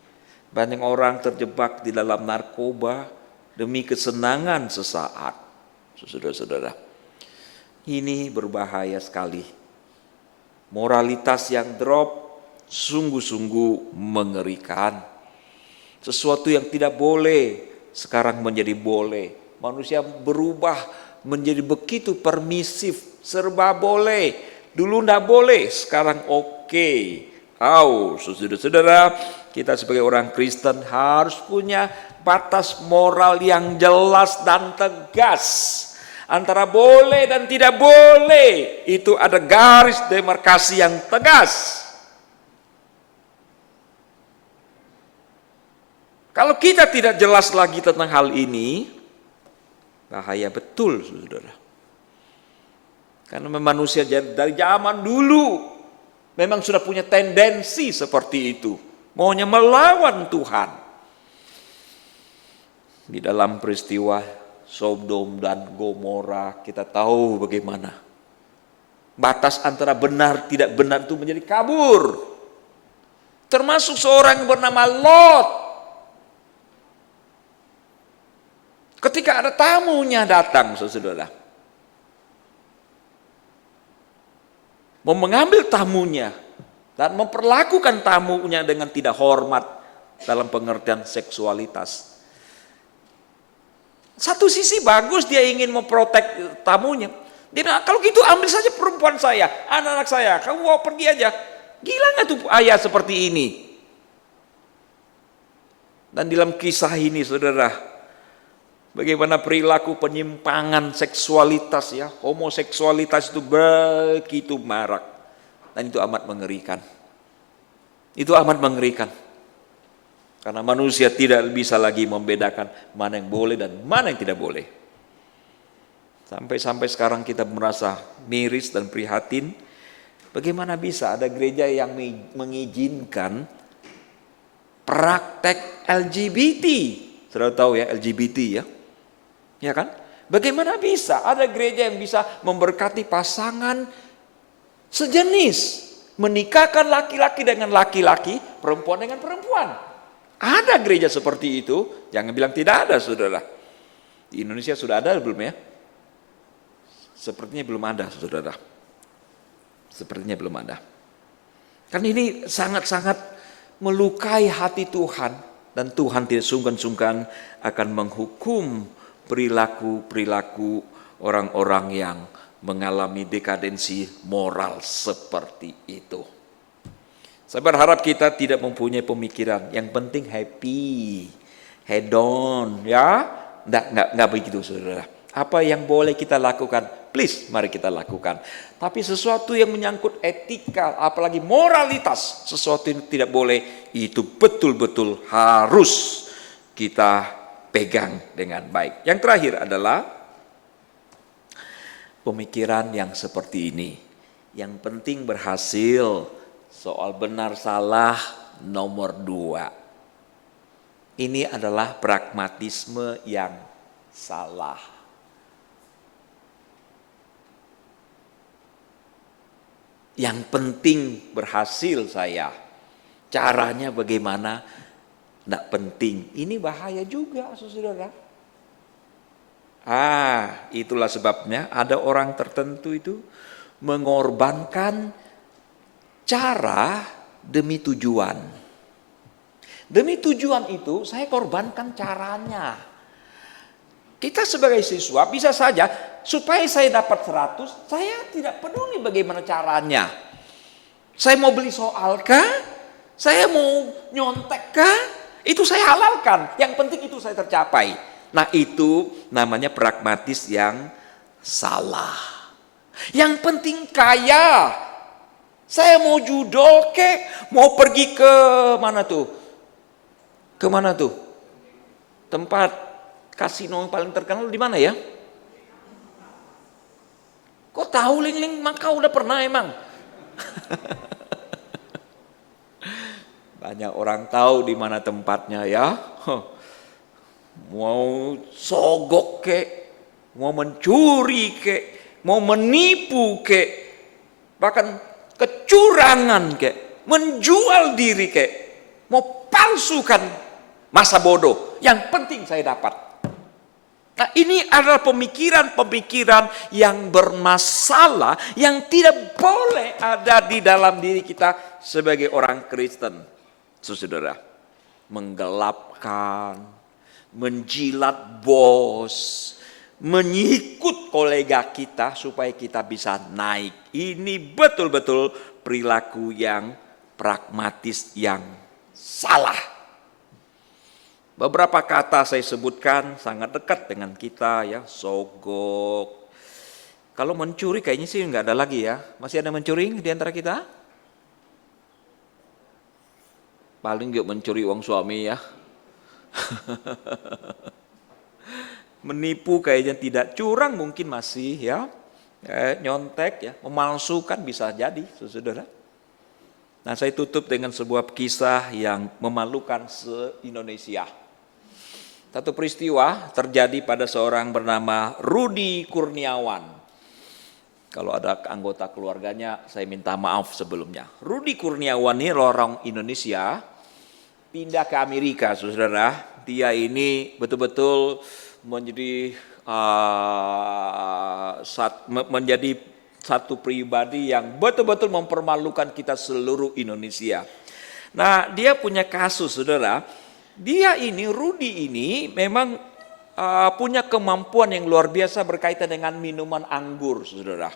Banyak orang terjebak di dalam narkoba demi kesenangan sesaat. Saudara-saudara, ini berbahaya sekali. Moralitas yang drop sungguh-sungguh mengerikan. Sesuatu yang tidak boleh sekarang menjadi boleh. Manusia berubah menjadi begitu permisif, serba boleh. Dulu enggak boleh, sekarang oke. Saudara-saudara, kita sebagai orang Kristen harus punya batas moral yang jelas dan tegas. Antara boleh dan tidak boleh, itu ada garis demarkasi yang tegas. Kalau kita tidak jelas lagi tentang hal ini, bahaya betul, saudara. Karena manusia dari zaman dulu memang sudah punya tendensi seperti itu, maunya melawan Tuhan. Di dalam peristiwa Sodom dan Gomora kita tahu bagaimana batas antara benar tidak benar itu menjadi kabur. Termasuk seorang yang bernama Lot. Ketika ada tamunya datang, saudara, mau mengambil tamunya dan memperlakukan tamunya dengan tidak hormat dalam pengertian seksualitas. Satu sisi bagus, dia ingin memprotek tamunya. Dia bilang, kalau gitu ambil saja perempuan saya, anak-anak saya, kamu bawa pergi aja. Gila nggak tuh ayah seperti ini? Dan dalam kisah ini, saudara, bagaimana perilaku penyimpangan seksualitas ya, homoseksualitas itu begitu marak. Dan itu amat mengerikan. Itu amat mengerikan. Karena manusia tidak bisa lagi membedakan mana yang boleh dan mana yang tidak boleh. Sampai sekarang kita merasa miris dan prihatin. Bagaimana bisa ada gereja yang mengizinkan praktek LGBT? Saudara tahu ya LGBT ya? Ya kan? Bagaimana bisa ada gereja yang bisa memberkati pasangan sejenis, menikahkan laki-laki dengan laki-laki, perempuan dengan perempuan? Ada gereja seperti itu, jangan bilang tidak ada, saudara. Di Indonesia sudah ada belum ya? Sepertinya belum ada, saudara. Sepertinya belum ada. Karena ini sangat-sangat melukai hati Tuhan, dan Tuhan tidak sungkan-sungkan akan menghukum perilaku orang-orang yang mengalami dekadensi moral seperti itu. Saya berharap kita tidak mempunyai pemikiran yang penting happy, hedon, ya. Enggak begitu, saudara. Apa yang boleh kita lakukan, please mari kita lakukan. Tapi sesuatu yang menyangkut etika, apalagi moralitas, sesuatu yang tidak boleh, itu betul-betul harus kita pegang dengan baik. Yang terakhir adalah pemikiran yang seperti ini. Yang penting berhasil. Soal benar salah nomor 2. Ini adalah pragmatisme yang salah. Yang penting berhasil saya. Caranya bagaimana? Tidak penting. Ini bahaya juga, saudara. Itulah sebabnya ada orang tertentu itu mengorbankan cara demi tujuan. Demi tujuan itu saya korbankan caranya. Kita sebagai siswa bisa saja supaya saya dapat 100, saya tidak peduli bagaimana caranya. Saya mau beli soal kah? Saya mau nyontek kah? Itu saya halalkan. Yang penting itu saya tercapai. Nah, itu namanya pragmatis yang salah. Yang penting kaya. Saya mau judol kek, mau pergi ke mana tuh? Ke mana tuh? Tempat kasino yang paling terkenal di mana ya? Kok tahu Ling? Maka udah pernah emang. Banyak orang tahu di mana tempatnya ya. Mau sogok kek, mau mencuri kek, mau menipu kek, bahkan kecurangan kek, menjual diri kek, mau palsukan masa bodoh. Yang penting saya dapat. Nah, ini adalah pemikiran-pemikiran yang bermasalah, yang tidak boleh ada di dalam diri kita sebagai orang Kristen. Saudara, menggelapkan, menjilat bos, menyikut kolega kita supaya kita bisa naik. Ini betul-betul perilaku yang pragmatis yang salah. Beberapa kata saya sebutkan sangat dekat dengan kita ya, sogok. Kalau mencuri kayaknya sih nggak ada lagi ya. Masih ada mencuri di antara kita? Paling juga mencuri uang suami ya. Menipu kayaknya tidak, curang mungkin masih ya. Nyontek ya, memalsukan bisa jadi, saudara. Nah, saya tutup dengan sebuah kisah yang memalukan se-Indonesia. Satu peristiwa terjadi pada seorang bernama Rudi Kurniawan. Kalau ada anggota keluarganya, saya minta maaf sebelumnya. Rudi Kurniawan ini orang Indonesia, pindah ke Amerika, saudara. Dia ini betul-betul menjadi menjadi satu pribadi yang betul-betul mempermalukan kita seluruh Indonesia. Nah, dia punya kasus, saudara. Dia ini, Rudi ini memang punya kemampuan yang luar biasa berkaitan dengan minuman anggur, saudara.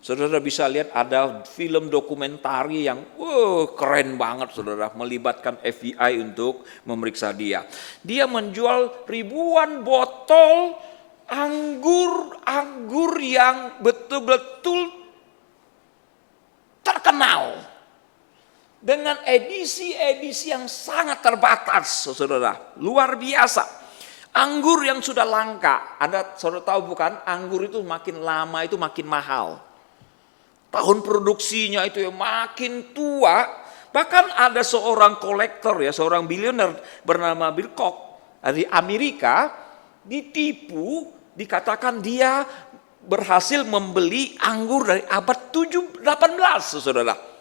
Saudara bisa lihat ada film dokumentari yang keren banget, saudara, melibatkan FBI untuk memeriksa dia. Dia menjual ribuan botol anggur yang betul-betul terkenal. Dengan edisi-edisi yang sangat terbatas, saudara. Luar biasa. Anggur yang sudah langka. Saudara tahu bukan, anggur itu makin lama itu makin mahal. Tahun produksinya itu yang makin tua. Bahkan ada seorang kolektor, seorang bilioner bernama Bill Koch dari Amerika, ditipu, dikatakan dia berhasil membeli anggur dari abad 18, saudara.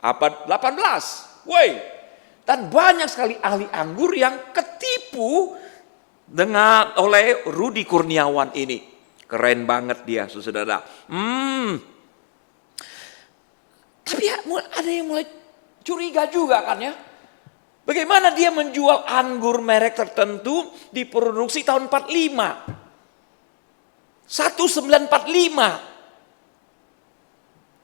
Abad 18, dan banyak sekali ahli anggur yang ketipu oleh Rudi Kurniawan ini. Keren banget dia, saudara. Tapi ada yang mulai curiga juga kan ya. Bagaimana dia menjual anggur merek tertentu diproduksi tahun 1945.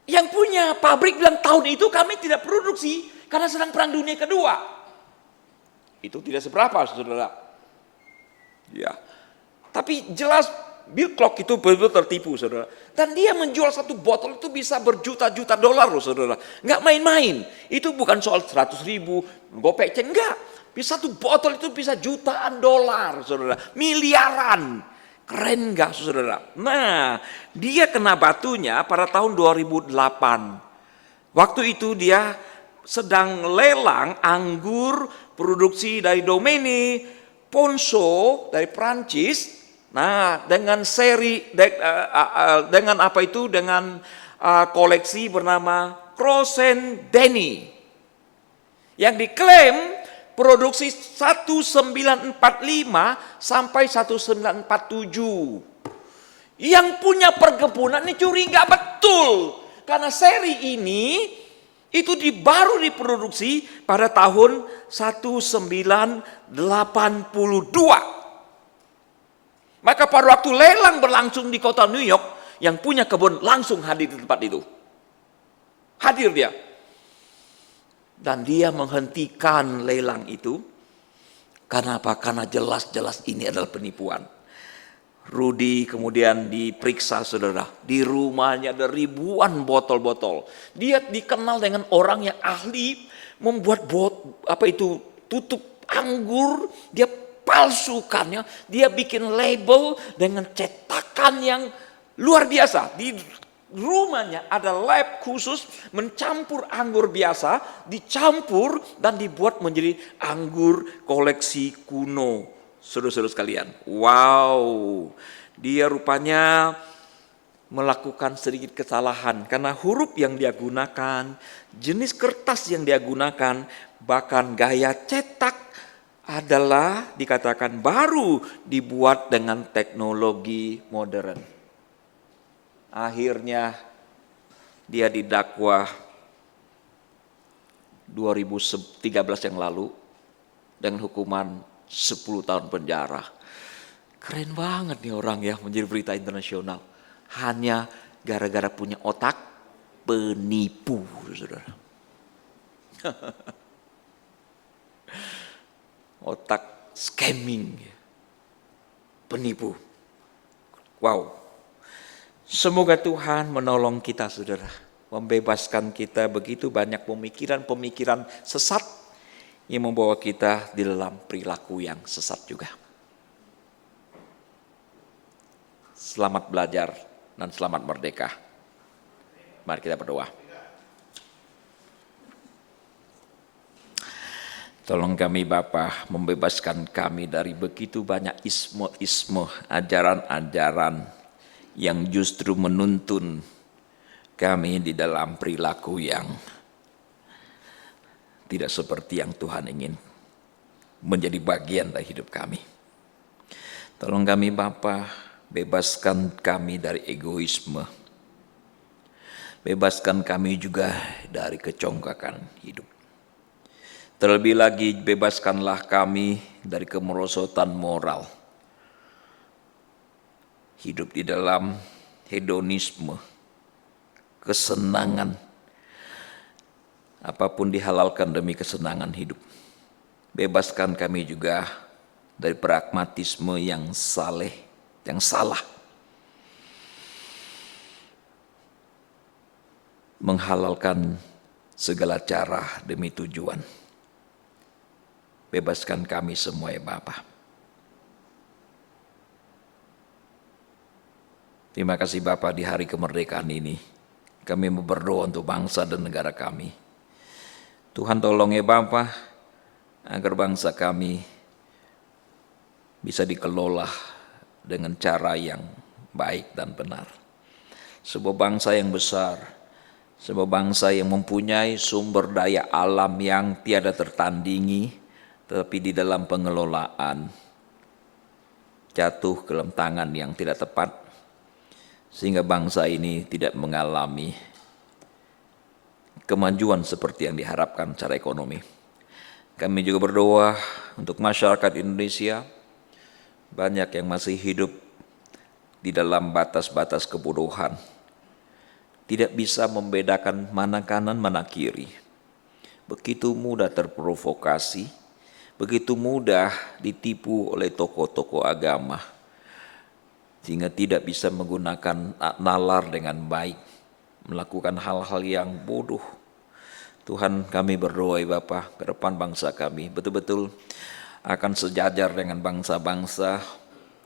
Yang punya pabrik bilang tahun itu kami tidak produksi karena sedang perang dunia kedua. Itu tidak seberapa, saudara. Ya, tapi jelas Bill Koch itu betul-betul tertipu, saudara. Dan dia menjual satu botol itu bisa berjuta-juta dolar, loh, saudara. Nggak main-main. Itu bukan soal 100 ribu, gopek, enggak. Satu botol itu bisa jutaan dolar, saudara. Miliaran. Keren gak, saudara? Nah, dia kena batunya pada tahun 2008. Waktu itu dia sedang lelang anggur produksi dari Domaine Ponceau dari Prancis. Nah, dengan dengan apa itu? Dengan koleksi bernama Crozet Denny. Yang diklaim produksi 1945 sampai 1947. Yang punya perkebunan ini curiga betul. Karena seri ini itu baru diproduksi pada tahun 1982. Maka pada waktu lelang berlangsung di kota New York, yang punya kebun langsung hadir di tempat itu. Hadir dia. Dan dia menghentikan lelang itu. Karena apa? Karena jelas-jelas ini adalah penipuan. Rudi kemudian diperiksa, saudara. Di rumahnya ada ribuan botol-botol. Dia dikenal dengan orang yang ahli membuat tutup anggur. Dia palsukannya. Dia bikin label dengan cetakan yang luar biasa. Di rumahnya ada lab khusus mencampur anggur biasa, dicampur dan dibuat menjadi anggur koleksi kuno. Saudara-saudara sekalian, wow, dia rupanya melakukan sedikit kesalahan karena huruf yang dia gunakan, jenis kertas yang dia gunakan, bahkan gaya cetak adalah dikatakan baru dibuat dengan teknologi modern. Akhirnya dia didakwa 2013 yang lalu dengan hukuman 10 tahun penjara. Keren banget nih orang ya, menjadi berita internasional. Hanya gara-gara punya otak penipu, saudara. Otak scamming, penipu. Wow. Semoga Tuhan menolong kita, saudara. Membebaskan kita begitu banyak pemikiran-pemikiran sesat yang membawa kita di dalam perilaku yang sesat juga. Selamat belajar dan selamat merdeka. Mari kita berdoa. Tolong kami Bapa, membebaskan kami dari begitu banyak isme-isme, ajaran-ajaran yang justru menuntun kami di dalam perilaku yang tidak seperti yang Tuhan ingin menjadi bagian dari hidup kami. Tolong kami Bapa, bebaskan kami dari egoisme. Bebaskan kami juga dari kecongkakan hidup. Terlebih lagi bebaskanlah kami dari kemerosotan moral. Hidup di dalam hedonisme, kesenangan. Apapun dihalalkan demi kesenangan hidup. Bebaskan kami juga dari pragmatisme yang salah. Menghalalkan segala cara demi tujuan. Bebaskan kami semua ya Bapa. Terima kasih Bapa, di hari kemerdekaan ini kami berdoa untuk bangsa dan negara kami. Tuhan tolong ya Bapa, agar bangsa kami bisa dikelola dengan cara yang baik dan benar. Sebuah bangsa yang besar, sebuah bangsa yang mempunyai sumber daya alam yang tiada tertandingi, tetapi di dalam pengelolaan jatuh ke dalam tangan yang tidak tepat, sehingga bangsa ini tidak mengalami kemajuan seperti yang diharapkan secara ekonomi. Kami juga berdoa untuk masyarakat Indonesia, banyak yang masih hidup di dalam batas-batas kebodohan, tidak bisa membedakan mana kanan mana kiri, begitu mudah terprovokasi, begitu mudah ditipu oleh tokoh-tokoh agama, sehingga tidak bisa menggunakan nalar dengan baik, melakukan hal-hal yang bodoh. Tuhan, kami berdoa ya Bapa, ke depan bangsa kami betul-betul akan sejajar dengan bangsa-bangsa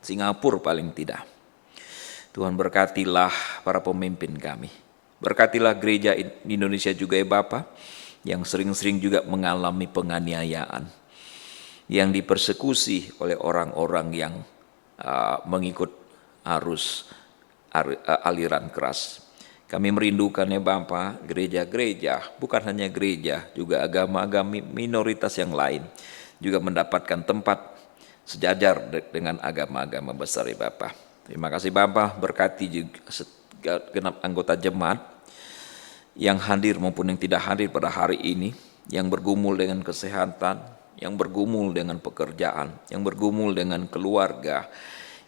Singapura paling tidak. Tuhan, berkatilah para pemimpin kami. Berkatilah gereja Indonesia juga ya Bapa, yang sering-sering juga mengalami penganiayaan, yang dipersekusi oleh orang-orang yang mengikut arus aliran keras. Kami merindukan ya Bapa, gereja-gereja, bukan hanya gereja, juga agama-agama minoritas yang lain juga mendapatkan tempat sejajar dengan agama-agama besar ya Bapa. Terima kasih Bapa, berkati juga genap anggota jemaat yang hadir maupun yang tidak hadir pada hari ini, yang bergumul dengan kesehatan, yang bergumul dengan pekerjaan, yang bergumul dengan keluarga,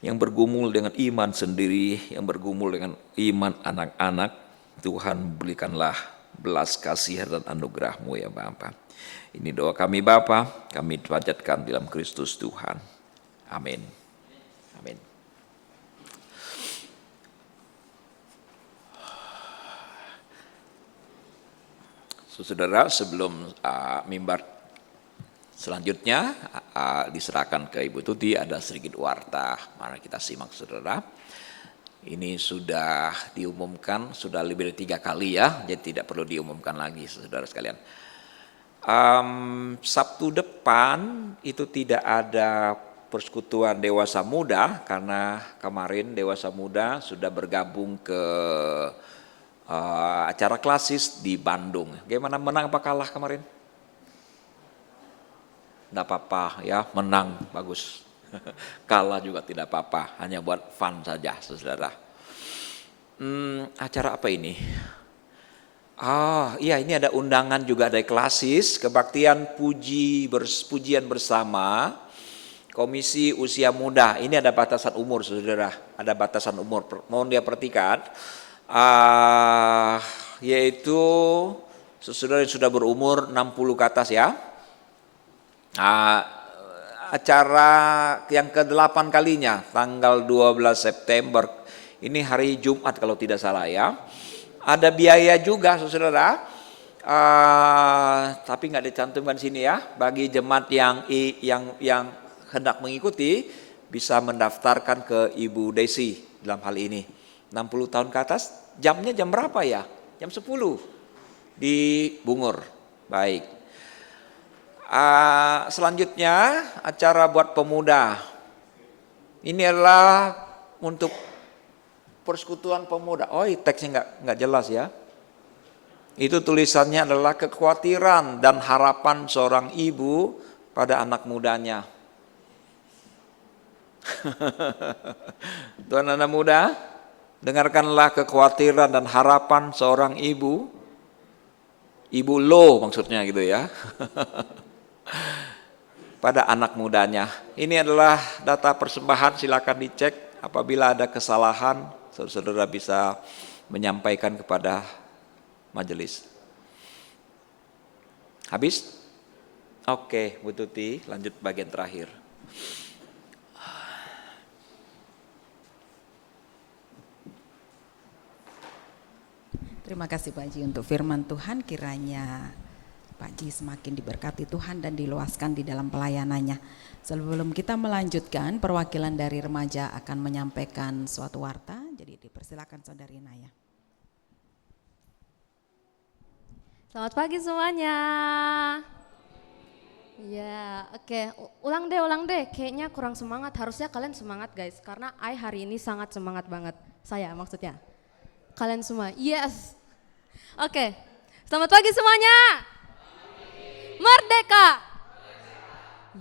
yang bergumul dengan iman sendiri, yang bergumul dengan iman anak-anak. Tuhan, berikanlah belas kasihan dan anugerah-Mu ya Bapa. Ini doa kami Bapa, kami panjatkan dalam Kristus Tuhan. Amin. Amin. Saudara, sebelum mimbar selanjutnya diserahkan ke Ibu Tuti, ada sedikit warta. Mari kita simak saudara. Ini sudah diumumkan, sudah lebih dari 3 kali ya, jadi tidak perlu diumumkan lagi saudara sekalian. Sabtu depan itu tidak ada persekutuan dewasa muda, karena kemarin dewasa muda sudah bergabung ke acara klasis di Bandung. Gimana, menang apa kalah kemarin? Tidak apa-apa ya, menang bagus. Kalah juga tidak apa-apa, hanya buat fun saja saudara. Acara apa ini? Iya, ini ada undangan juga dari klasis, kebaktian pujian bersama Komisi Usia Muda. Ini ada batasan umur saudara, ada batasan umur. Mohon dia perhatikan, yaitu saudara yang sudah berumur 60 ke atas ya. Acara yang ke-8 kalinya, tanggal 12 September, ini hari Jumat kalau tidak salah ya. Ada biaya juga saudara, tapi nggak dicantumkan sini ya. Bagi jemaat yang hendak mengikuti, bisa mendaftarkan ke Ibu Desi dalam hal ini. 60 tahun ke atas, jamnya jam berapa ya? Jam 10 di Bungur. Baik. Selanjutnya acara buat pemuda. Ini adalah untuk persekutuan pemuda. Oh, teksnya nggak jelas ya. Itu tulisannya adalah kekhawatiran dan harapan seorang ibu pada anak mudanya. Tuan anak muda, dengarkanlah kekhawatiran dan harapan seorang ibu. Ibu lo maksudnya gitu ya. Pada anak mudanya. Ini adalah data persembahan, silakan dicek. Apabila ada kesalahan, saudara-saudara bisa menyampaikan kepada majelis. Habis? Oke, Bu Tuti, lanjut bagian terakhir. Terima kasih Pak Ji untuk firman Tuhan, kiranya Pak Ji semakin diberkati Tuhan dan diluaskan di dalam pelayanannya. Sebelum kita melanjutkan, perwakilan dari remaja akan menyampaikan suatu warta, jadi dipersilakan Saudari Naya. Selamat pagi semuanya. Ya, oke. Ulang deh. Kayaknya kurang semangat. Harusnya kalian semangat guys, karena hari ini sangat semangat banget. Saya maksudnya. Kalian semua, yes. Oke, selamat pagi semuanya. Merdeka.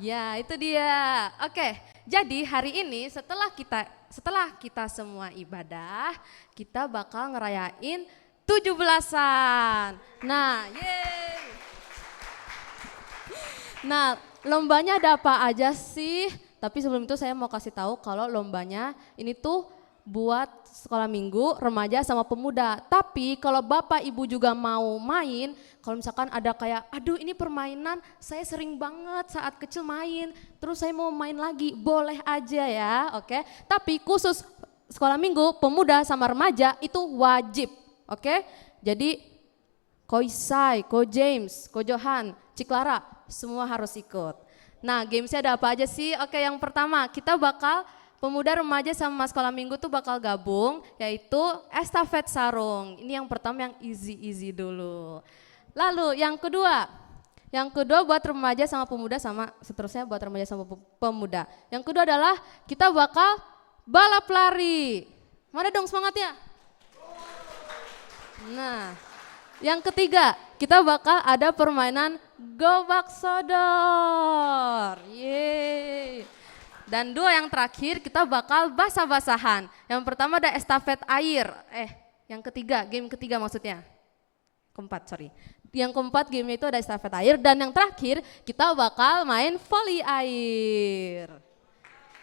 Ya, itu dia. Oke, jadi hari ini setelah kita semua ibadah, kita bakal ngerayain 17-an. Nah, yeay. Nah, lombanya ada apa aja sih? Tapi sebelum itu saya mau kasih tahu kalau lombanya ini tuh buat sekolah minggu, remaja sama pemuda. Tapi kalau Bapak Ibu juga mau main, kalau misalkan ada kayak, aduh ini permainan saya sering banget saat kecil main, terus saya mau main lagi, boleh aja ya, oke. Tapi khusus sekolah minggu, pemuda sama remaja itu wajib, oke. Jadi Ko Isai, Ko James, Ko Johan, Ciklara, semua harus ikut. Nah, gamesnya ada apa aja sih? Oke, yang pertama kita bakal pemuda, remaja sama sekolah minggu tuh bakal gabung, yaitu estafet sarung. Ini yang pertama, yang easy dulu. Lalu yang kedua buat remaja sama pemuda, sama seterusnya buat remaja sama pemuda. Yang kedua adalah kita bakal balap lari. Mana dong semangatnya? Nah, yang ketiga kita bakal ada permainan gobak sodor. Yeay. Dan dua yang terakhir kita bakal basah-basahan. Yang pertama ada estafet air. Game ketiga maksudnya. Yang keempat gamenya itu ada estafet air. Dan yang terakhir kita bakal main voli air.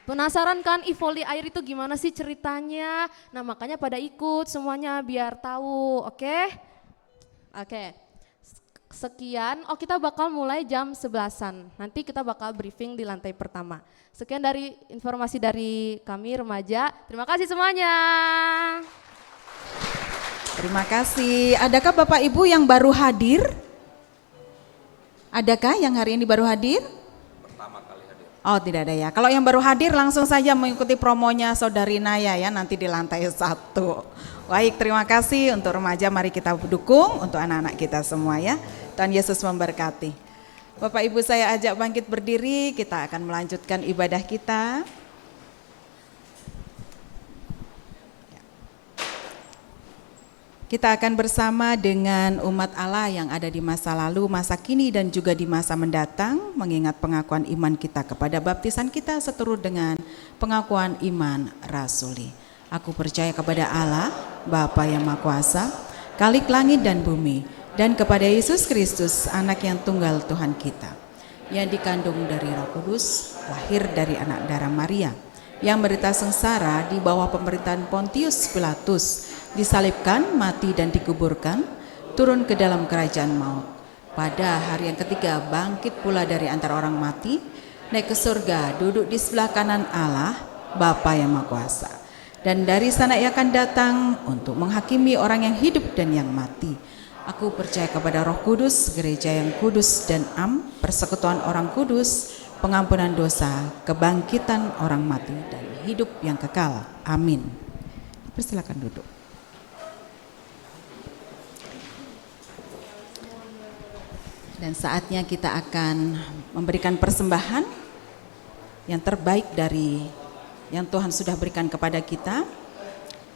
Penasaran kan volley air itu gimana sih ceritanya? Nah makanya pada ikut semuanya biar tahu, oke? Oke. Sekian, kita bakal mulai jam 11-an. Nanti kita bakal briefing di lantai pertama. Sekian dari informasi dari kami remaja. Terima kasih semuanya. Terima kasih. Adakah Bapak Ibu yang baru hadir? Adakah yang hari ini baru hadir? Pertama kali hadir. Oh tidak ada ya. Kalau yang baru hadir langsung saja mengikuti promonya Saudari Naya ya nanti di lantai 1. Baik, terima kasih untuk remaja, mari kita dukung untuk anak-anak kita semua ya. Tuhan Yesus memberkati. Bapak Ibu saya ajak bangkit berdiri, kita akan melanjutkan ibadah kita. Kita akan bersama dengan umat Allah yang ada di masa lalu, masa kini dan juga di masa mendatang, mengingat pengakuan iman kita kepada baptisan kita seturut dengan pengakuan iman rasuli. Aku percaya kepada Allah, Bapa yang Maha Kuasa, Khalik langit dan bumi, dan kepada Yesus Kristus, anak yang tunggal Tuhan kita, yang dikandung dari Roh Kudus, lahir dari anak darah Maria, yang menderita sengsara di bawah pemerintahan Pontius Pilatus, disalibkan, mati dan dikuburkan, turun ke dalam kerajaan maut. Pada hari yang ketiga bangkit pula dari antara orang mati, naik ke surga, duduk di sebelah kanan Allah, Bapa yang Maha Kuasa. Dan dari sana ia akan datang untuk menghakimi orang yang hidup dan yang mati. Aku percaya kepada Roh Kudus, gereja yang kudus dan persekutuan orang kudus, pengampunan dosa, kebangkitan orang mati, dan hidup yang kekal. Amin. Persilakan duduk. Dan saatnya kita akan memberikan persembahan yang terbaik dari yang Tuhan sudah berikan kepada kita.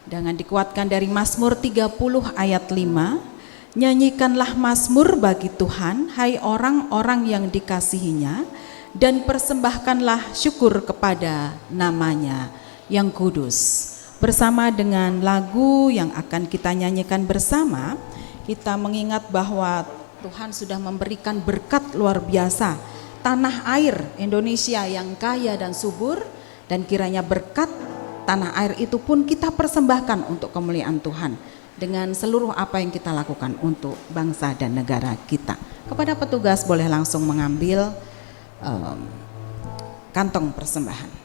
Dengan dikuatkan dari Mazmur 30 ayat 5, nyanyikanlah mazmur bagi Tuhan, hai orang-orang yang dikasihinya, dan persembahkanlah syukur kepada namanya yang kudus. Bersama dengan lagu yang akan kita nyanyikan bersama, kita mengingat bahwa Tuhan sudah memberikan berkat luar biasa, tanah air Indonesia yang kaya dan subur, dan kiranya berkat tanah air itu pun kita persembahkan untuk kemuliaan Tuhan dengan seluruh apa yang kita lakukan untuk bangsa dan negara kita. Kepada petugas boleh langsung mengambil kantong persembahan.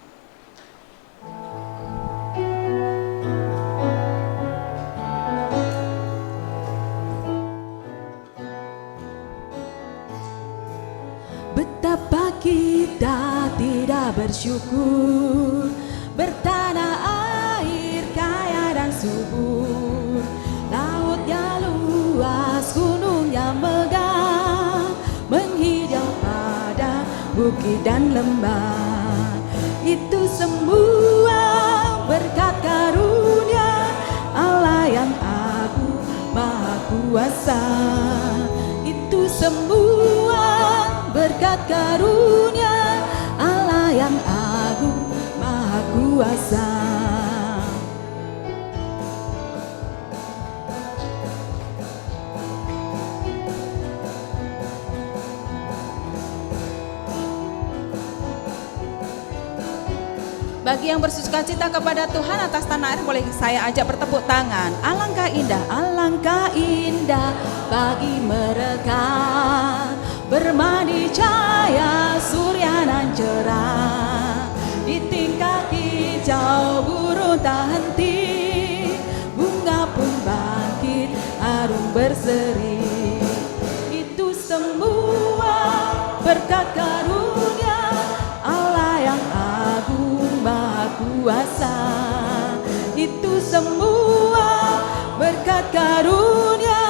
Betapa kita tidak bersyukur, bertanah air kaya dan subur, lautnya luas, gunungnya megah, menghijau pada bukit dan lembah. Itu semua berkat karunia Allah yang agung maha kuasa. Itu semua berkat karunia Allah yang agung maha kuasa. Bagi yang bersukacita kepada Tuhan atas tanah air, boleh saya ajak bertepuk tangan. Alangkah indah bagi mereka bermandi cahaya surya nan cerah. Di tingkat hijau burung tak henti, bunga pun bangkit harum berseri. Itu semua berkat karunia Allah yang agung maha kuasa. Itu semua berkat karunia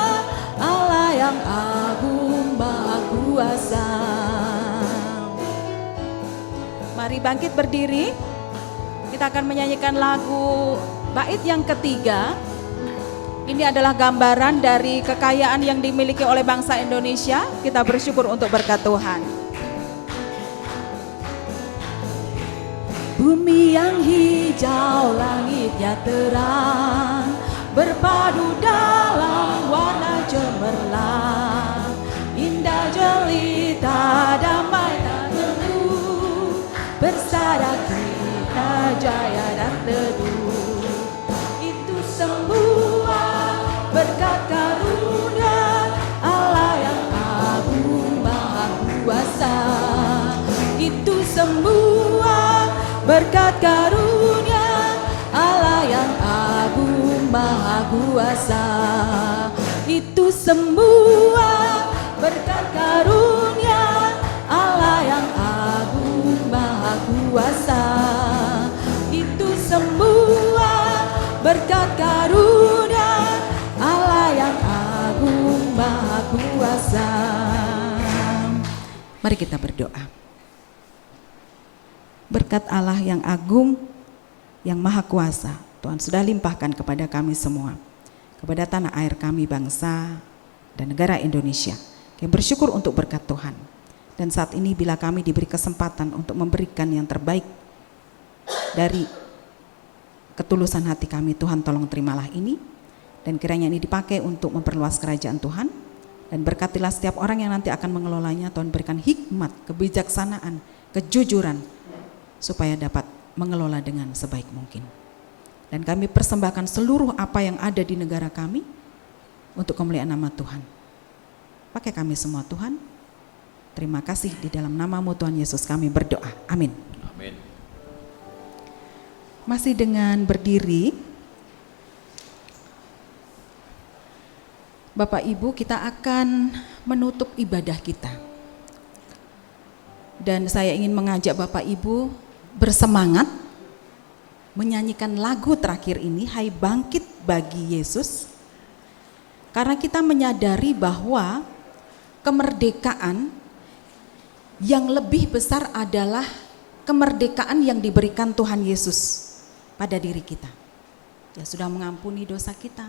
Allah yang agung maha kuasa. Mari bangkit berdiri. Kita akan menyanyikan lagu bait yang ketiga. Ini adalah gambaran dari kekayaan yang dimiliki oleh bangsa Indonesia. Kita bersyukur untuk berkat Tuhan. Bumi yang hijau, langitnya terang, berpadu dalam warna cemerlang, indah jelita, damai tak tentu, bersada kita jaya dan teduh. Itu semua berkat karunia Allah yang agung maha kuasa. Itu semua berkat karunia Allah yang agung maha kuasa. Itu semua berkat karunia Allah yang agung maha kuasa. Itu semua berkat karunia Allah yang agung maha kuasa. Mari kita berdoa. Berkat Allah yang agung, yang maha kuasa, Tuhan sudah limpahkan kepada kami semua, kepada tanah air kami, bangsa dan negara Indonesia. Kami bersyukur untuk berkat Tuhan. Dan saat ini bila kami diberi kesempatan untuk memberikan yang terbaik dari ketulusan hati kami, Tuhan tolong terimalah ini. Dan kiranya ini dipakai untuk memperluas kerajaan Tuhan. Dan berkatilah setiap orang yang nanti akan mengelolanya. Tuhan berikan hikmat, kebijaksanaan, kejujuran, supaya dapat mengelola dengan sebaik mungkin. Dan kami persembahkan seluruh apa yang ada di negara kami untuk kemuliaan nama Tuhan. Pakai kami semua Tuhan. Terima kasih, di dalam nama-Mu Tuhan Yesus kami berdoa. Amin. Amin. Masih dengan berdiri, Bapak Ibu, kita akan menutup ibadah kita. Dan saya ingin mengajak Bapak Ibu bersemangat menyanyikan lagu terakhir ini, Hai Bangkit Bagi Yesus. Karena kita menyadari bahwa kemerdekaan yang lebih besar adalah kemerdekaan yang diberikan Tuhan Yesus pada diri kita. Dia sudah mengampuni dosa kita,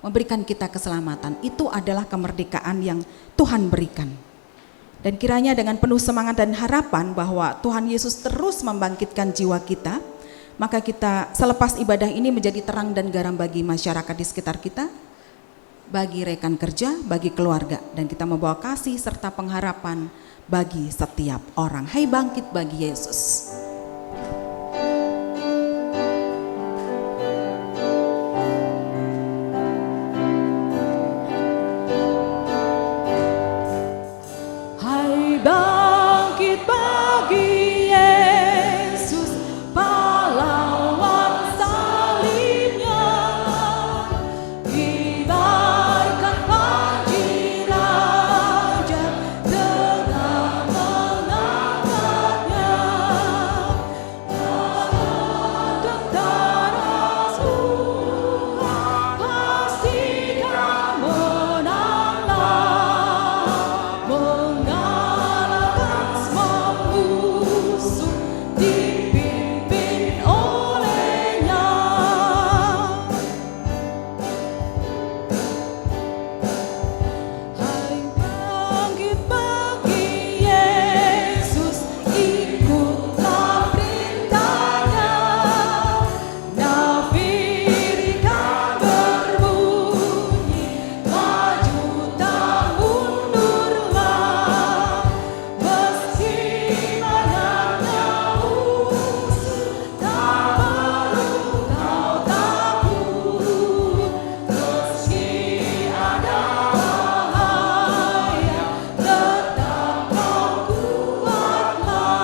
memberikan kita keselamatan. Itu adalah kemerdekaan yang Tuhan berikan. Dan kiranya dengan penuh semangat dan harapan bahwa Tuhan Yesus terus membangkitkan jiwa kita, maka kita selepas ibadah ini menjadi terang dan garam bagi masyarakat di sekitar kita, bagi rekan kerja, bagi keluarga, dan kita membawa kasih serta pengharapan bagi setiap orang. Hai bangkit bagi Yesus. Hai bangkit bagi Yesus, pahlawan salibnya, kibarkan panji raja dengan mengangkatnya. Tentara Tuhan pastikan menanglah, mengalahkan semua musuh dipimpin olehnya. Hai bangkit bagi Yesus, ikutlah perintahnya. Nafirikan berbunyi, maju tak mundurlah. Meski banyaknya musuh, tak perlu kau takut. Meski ada bahaya, tetap kau kuatlah.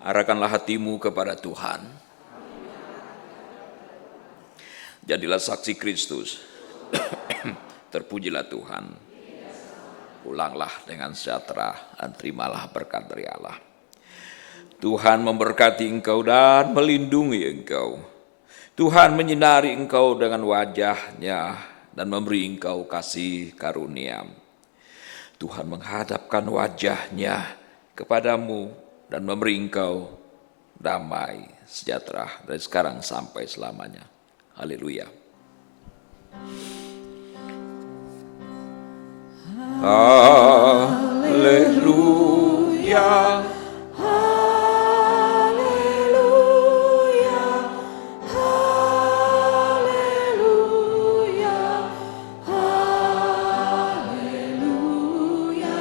Arahkanlah hatimu kepada Tuhan. Jadilah saksi Kristus. Terpujilah Tuhan. Pulanglah dengan sejahtera dan terimalah berkat dari Allah. Tuhan memberkati engkau dan melindungi engkau. Tuhan menyinari engkau dengan wajah-Nya dan memberi engkau kasih karunia. Tuhan menghadapkan wajah-Nya kepadamu dan memberi engkau damai sejahtera dari sekarang sampai selamanya. Haleluya. Haleluya. Haleluya, haleluya, haleluya, haleluya,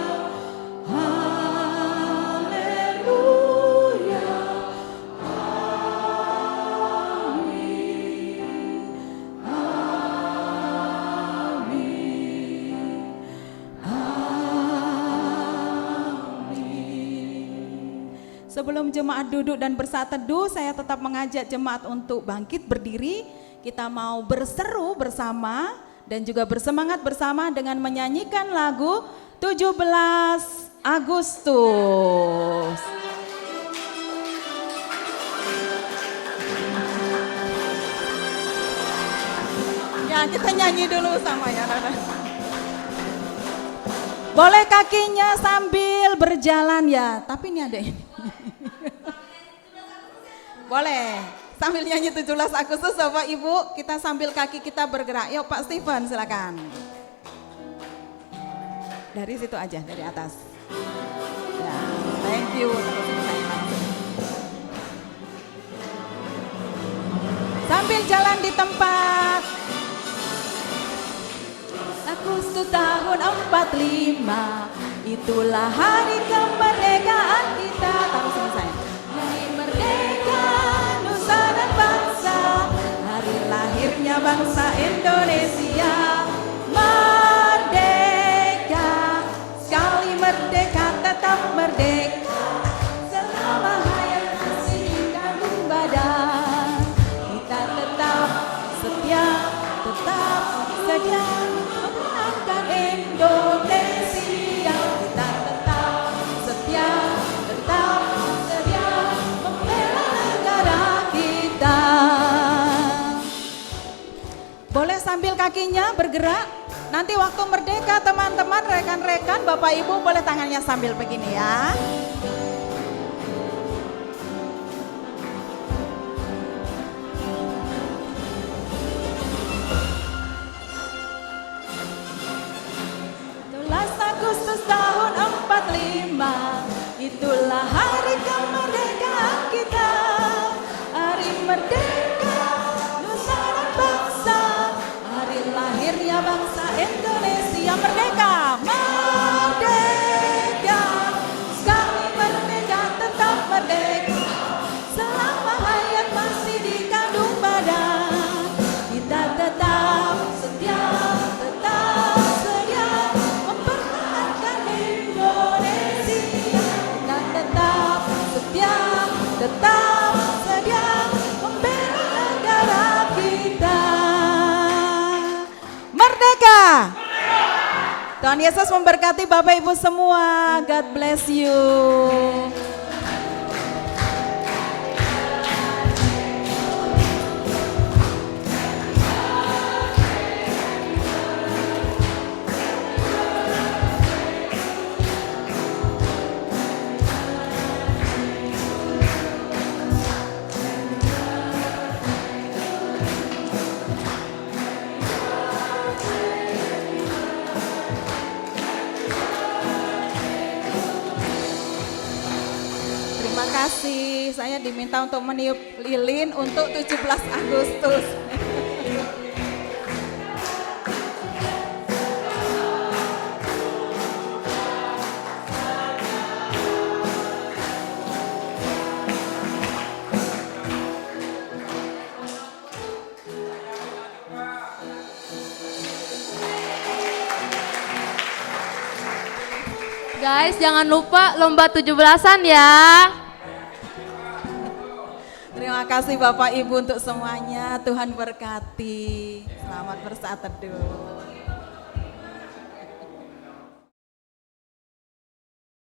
amin, amin. Sebelum jemaat duduk dan bersaat teduh, saya tetap mengajak jemaat untuk bangkit berdiri. Kita mau berseru bersama dan juga bersemangat bersama dengan menyanyikan lagu 17 Agustus. Ya, kita nyanyi dulu sama ya. Boleh kakinya sambil berjalan ya, tapi ini ada ini. Boleh, sambil nyanyi 17 Agustus Bapak Ibu, kita sambil kaki kita bergerak. Yuk Pak Steven silakan. Dari situ aja, dari atas. Ya, thank you. Sambil jalan di tempat. Agustus tahun 45, itulah hari kemerdekaan kita. Taruh sini saya. Hari merdeka nusa dan bangsa, hari lahirnya bangsa Indonesia. Merdeka, sekali merdeka tetap merdeka. Selama hayat masih di kandung badan, kita tetap setia, tetap sedia memenangkan Indonesia. Kita tetap setia, tetap sedia membela negara kita. Boleh sambil kakinya merdeka teman-teman, rekan-rekan, Bapak Ibu boleh tangannya sambil begini ya. Agustus tahun 45, itulah hari kemerdekaan kita. Hari merdeka nusa dan bangsa, hari lahirnya bangsa Indonesia. Merdeka, merdeka, sekali merdeka tetap merdeka. Selama hayat masih di kandung badan, kita tetap setia, tetap sedia mempertahankan Indonesia. Kita tetap setia, tetap sedia membela negara kita. Merdeka! Tuhan Yesus memberkati Bapak Ibu semua. God bless you. Terima kasih, saya diminta untuk meniup lilin untuk 17 Agustus. Guys, jangan lupa lomba 17-an ya. Terima kasih Bapak Ibu untuk semuanya, Tuhan berkati. Selamat bersaat teduh.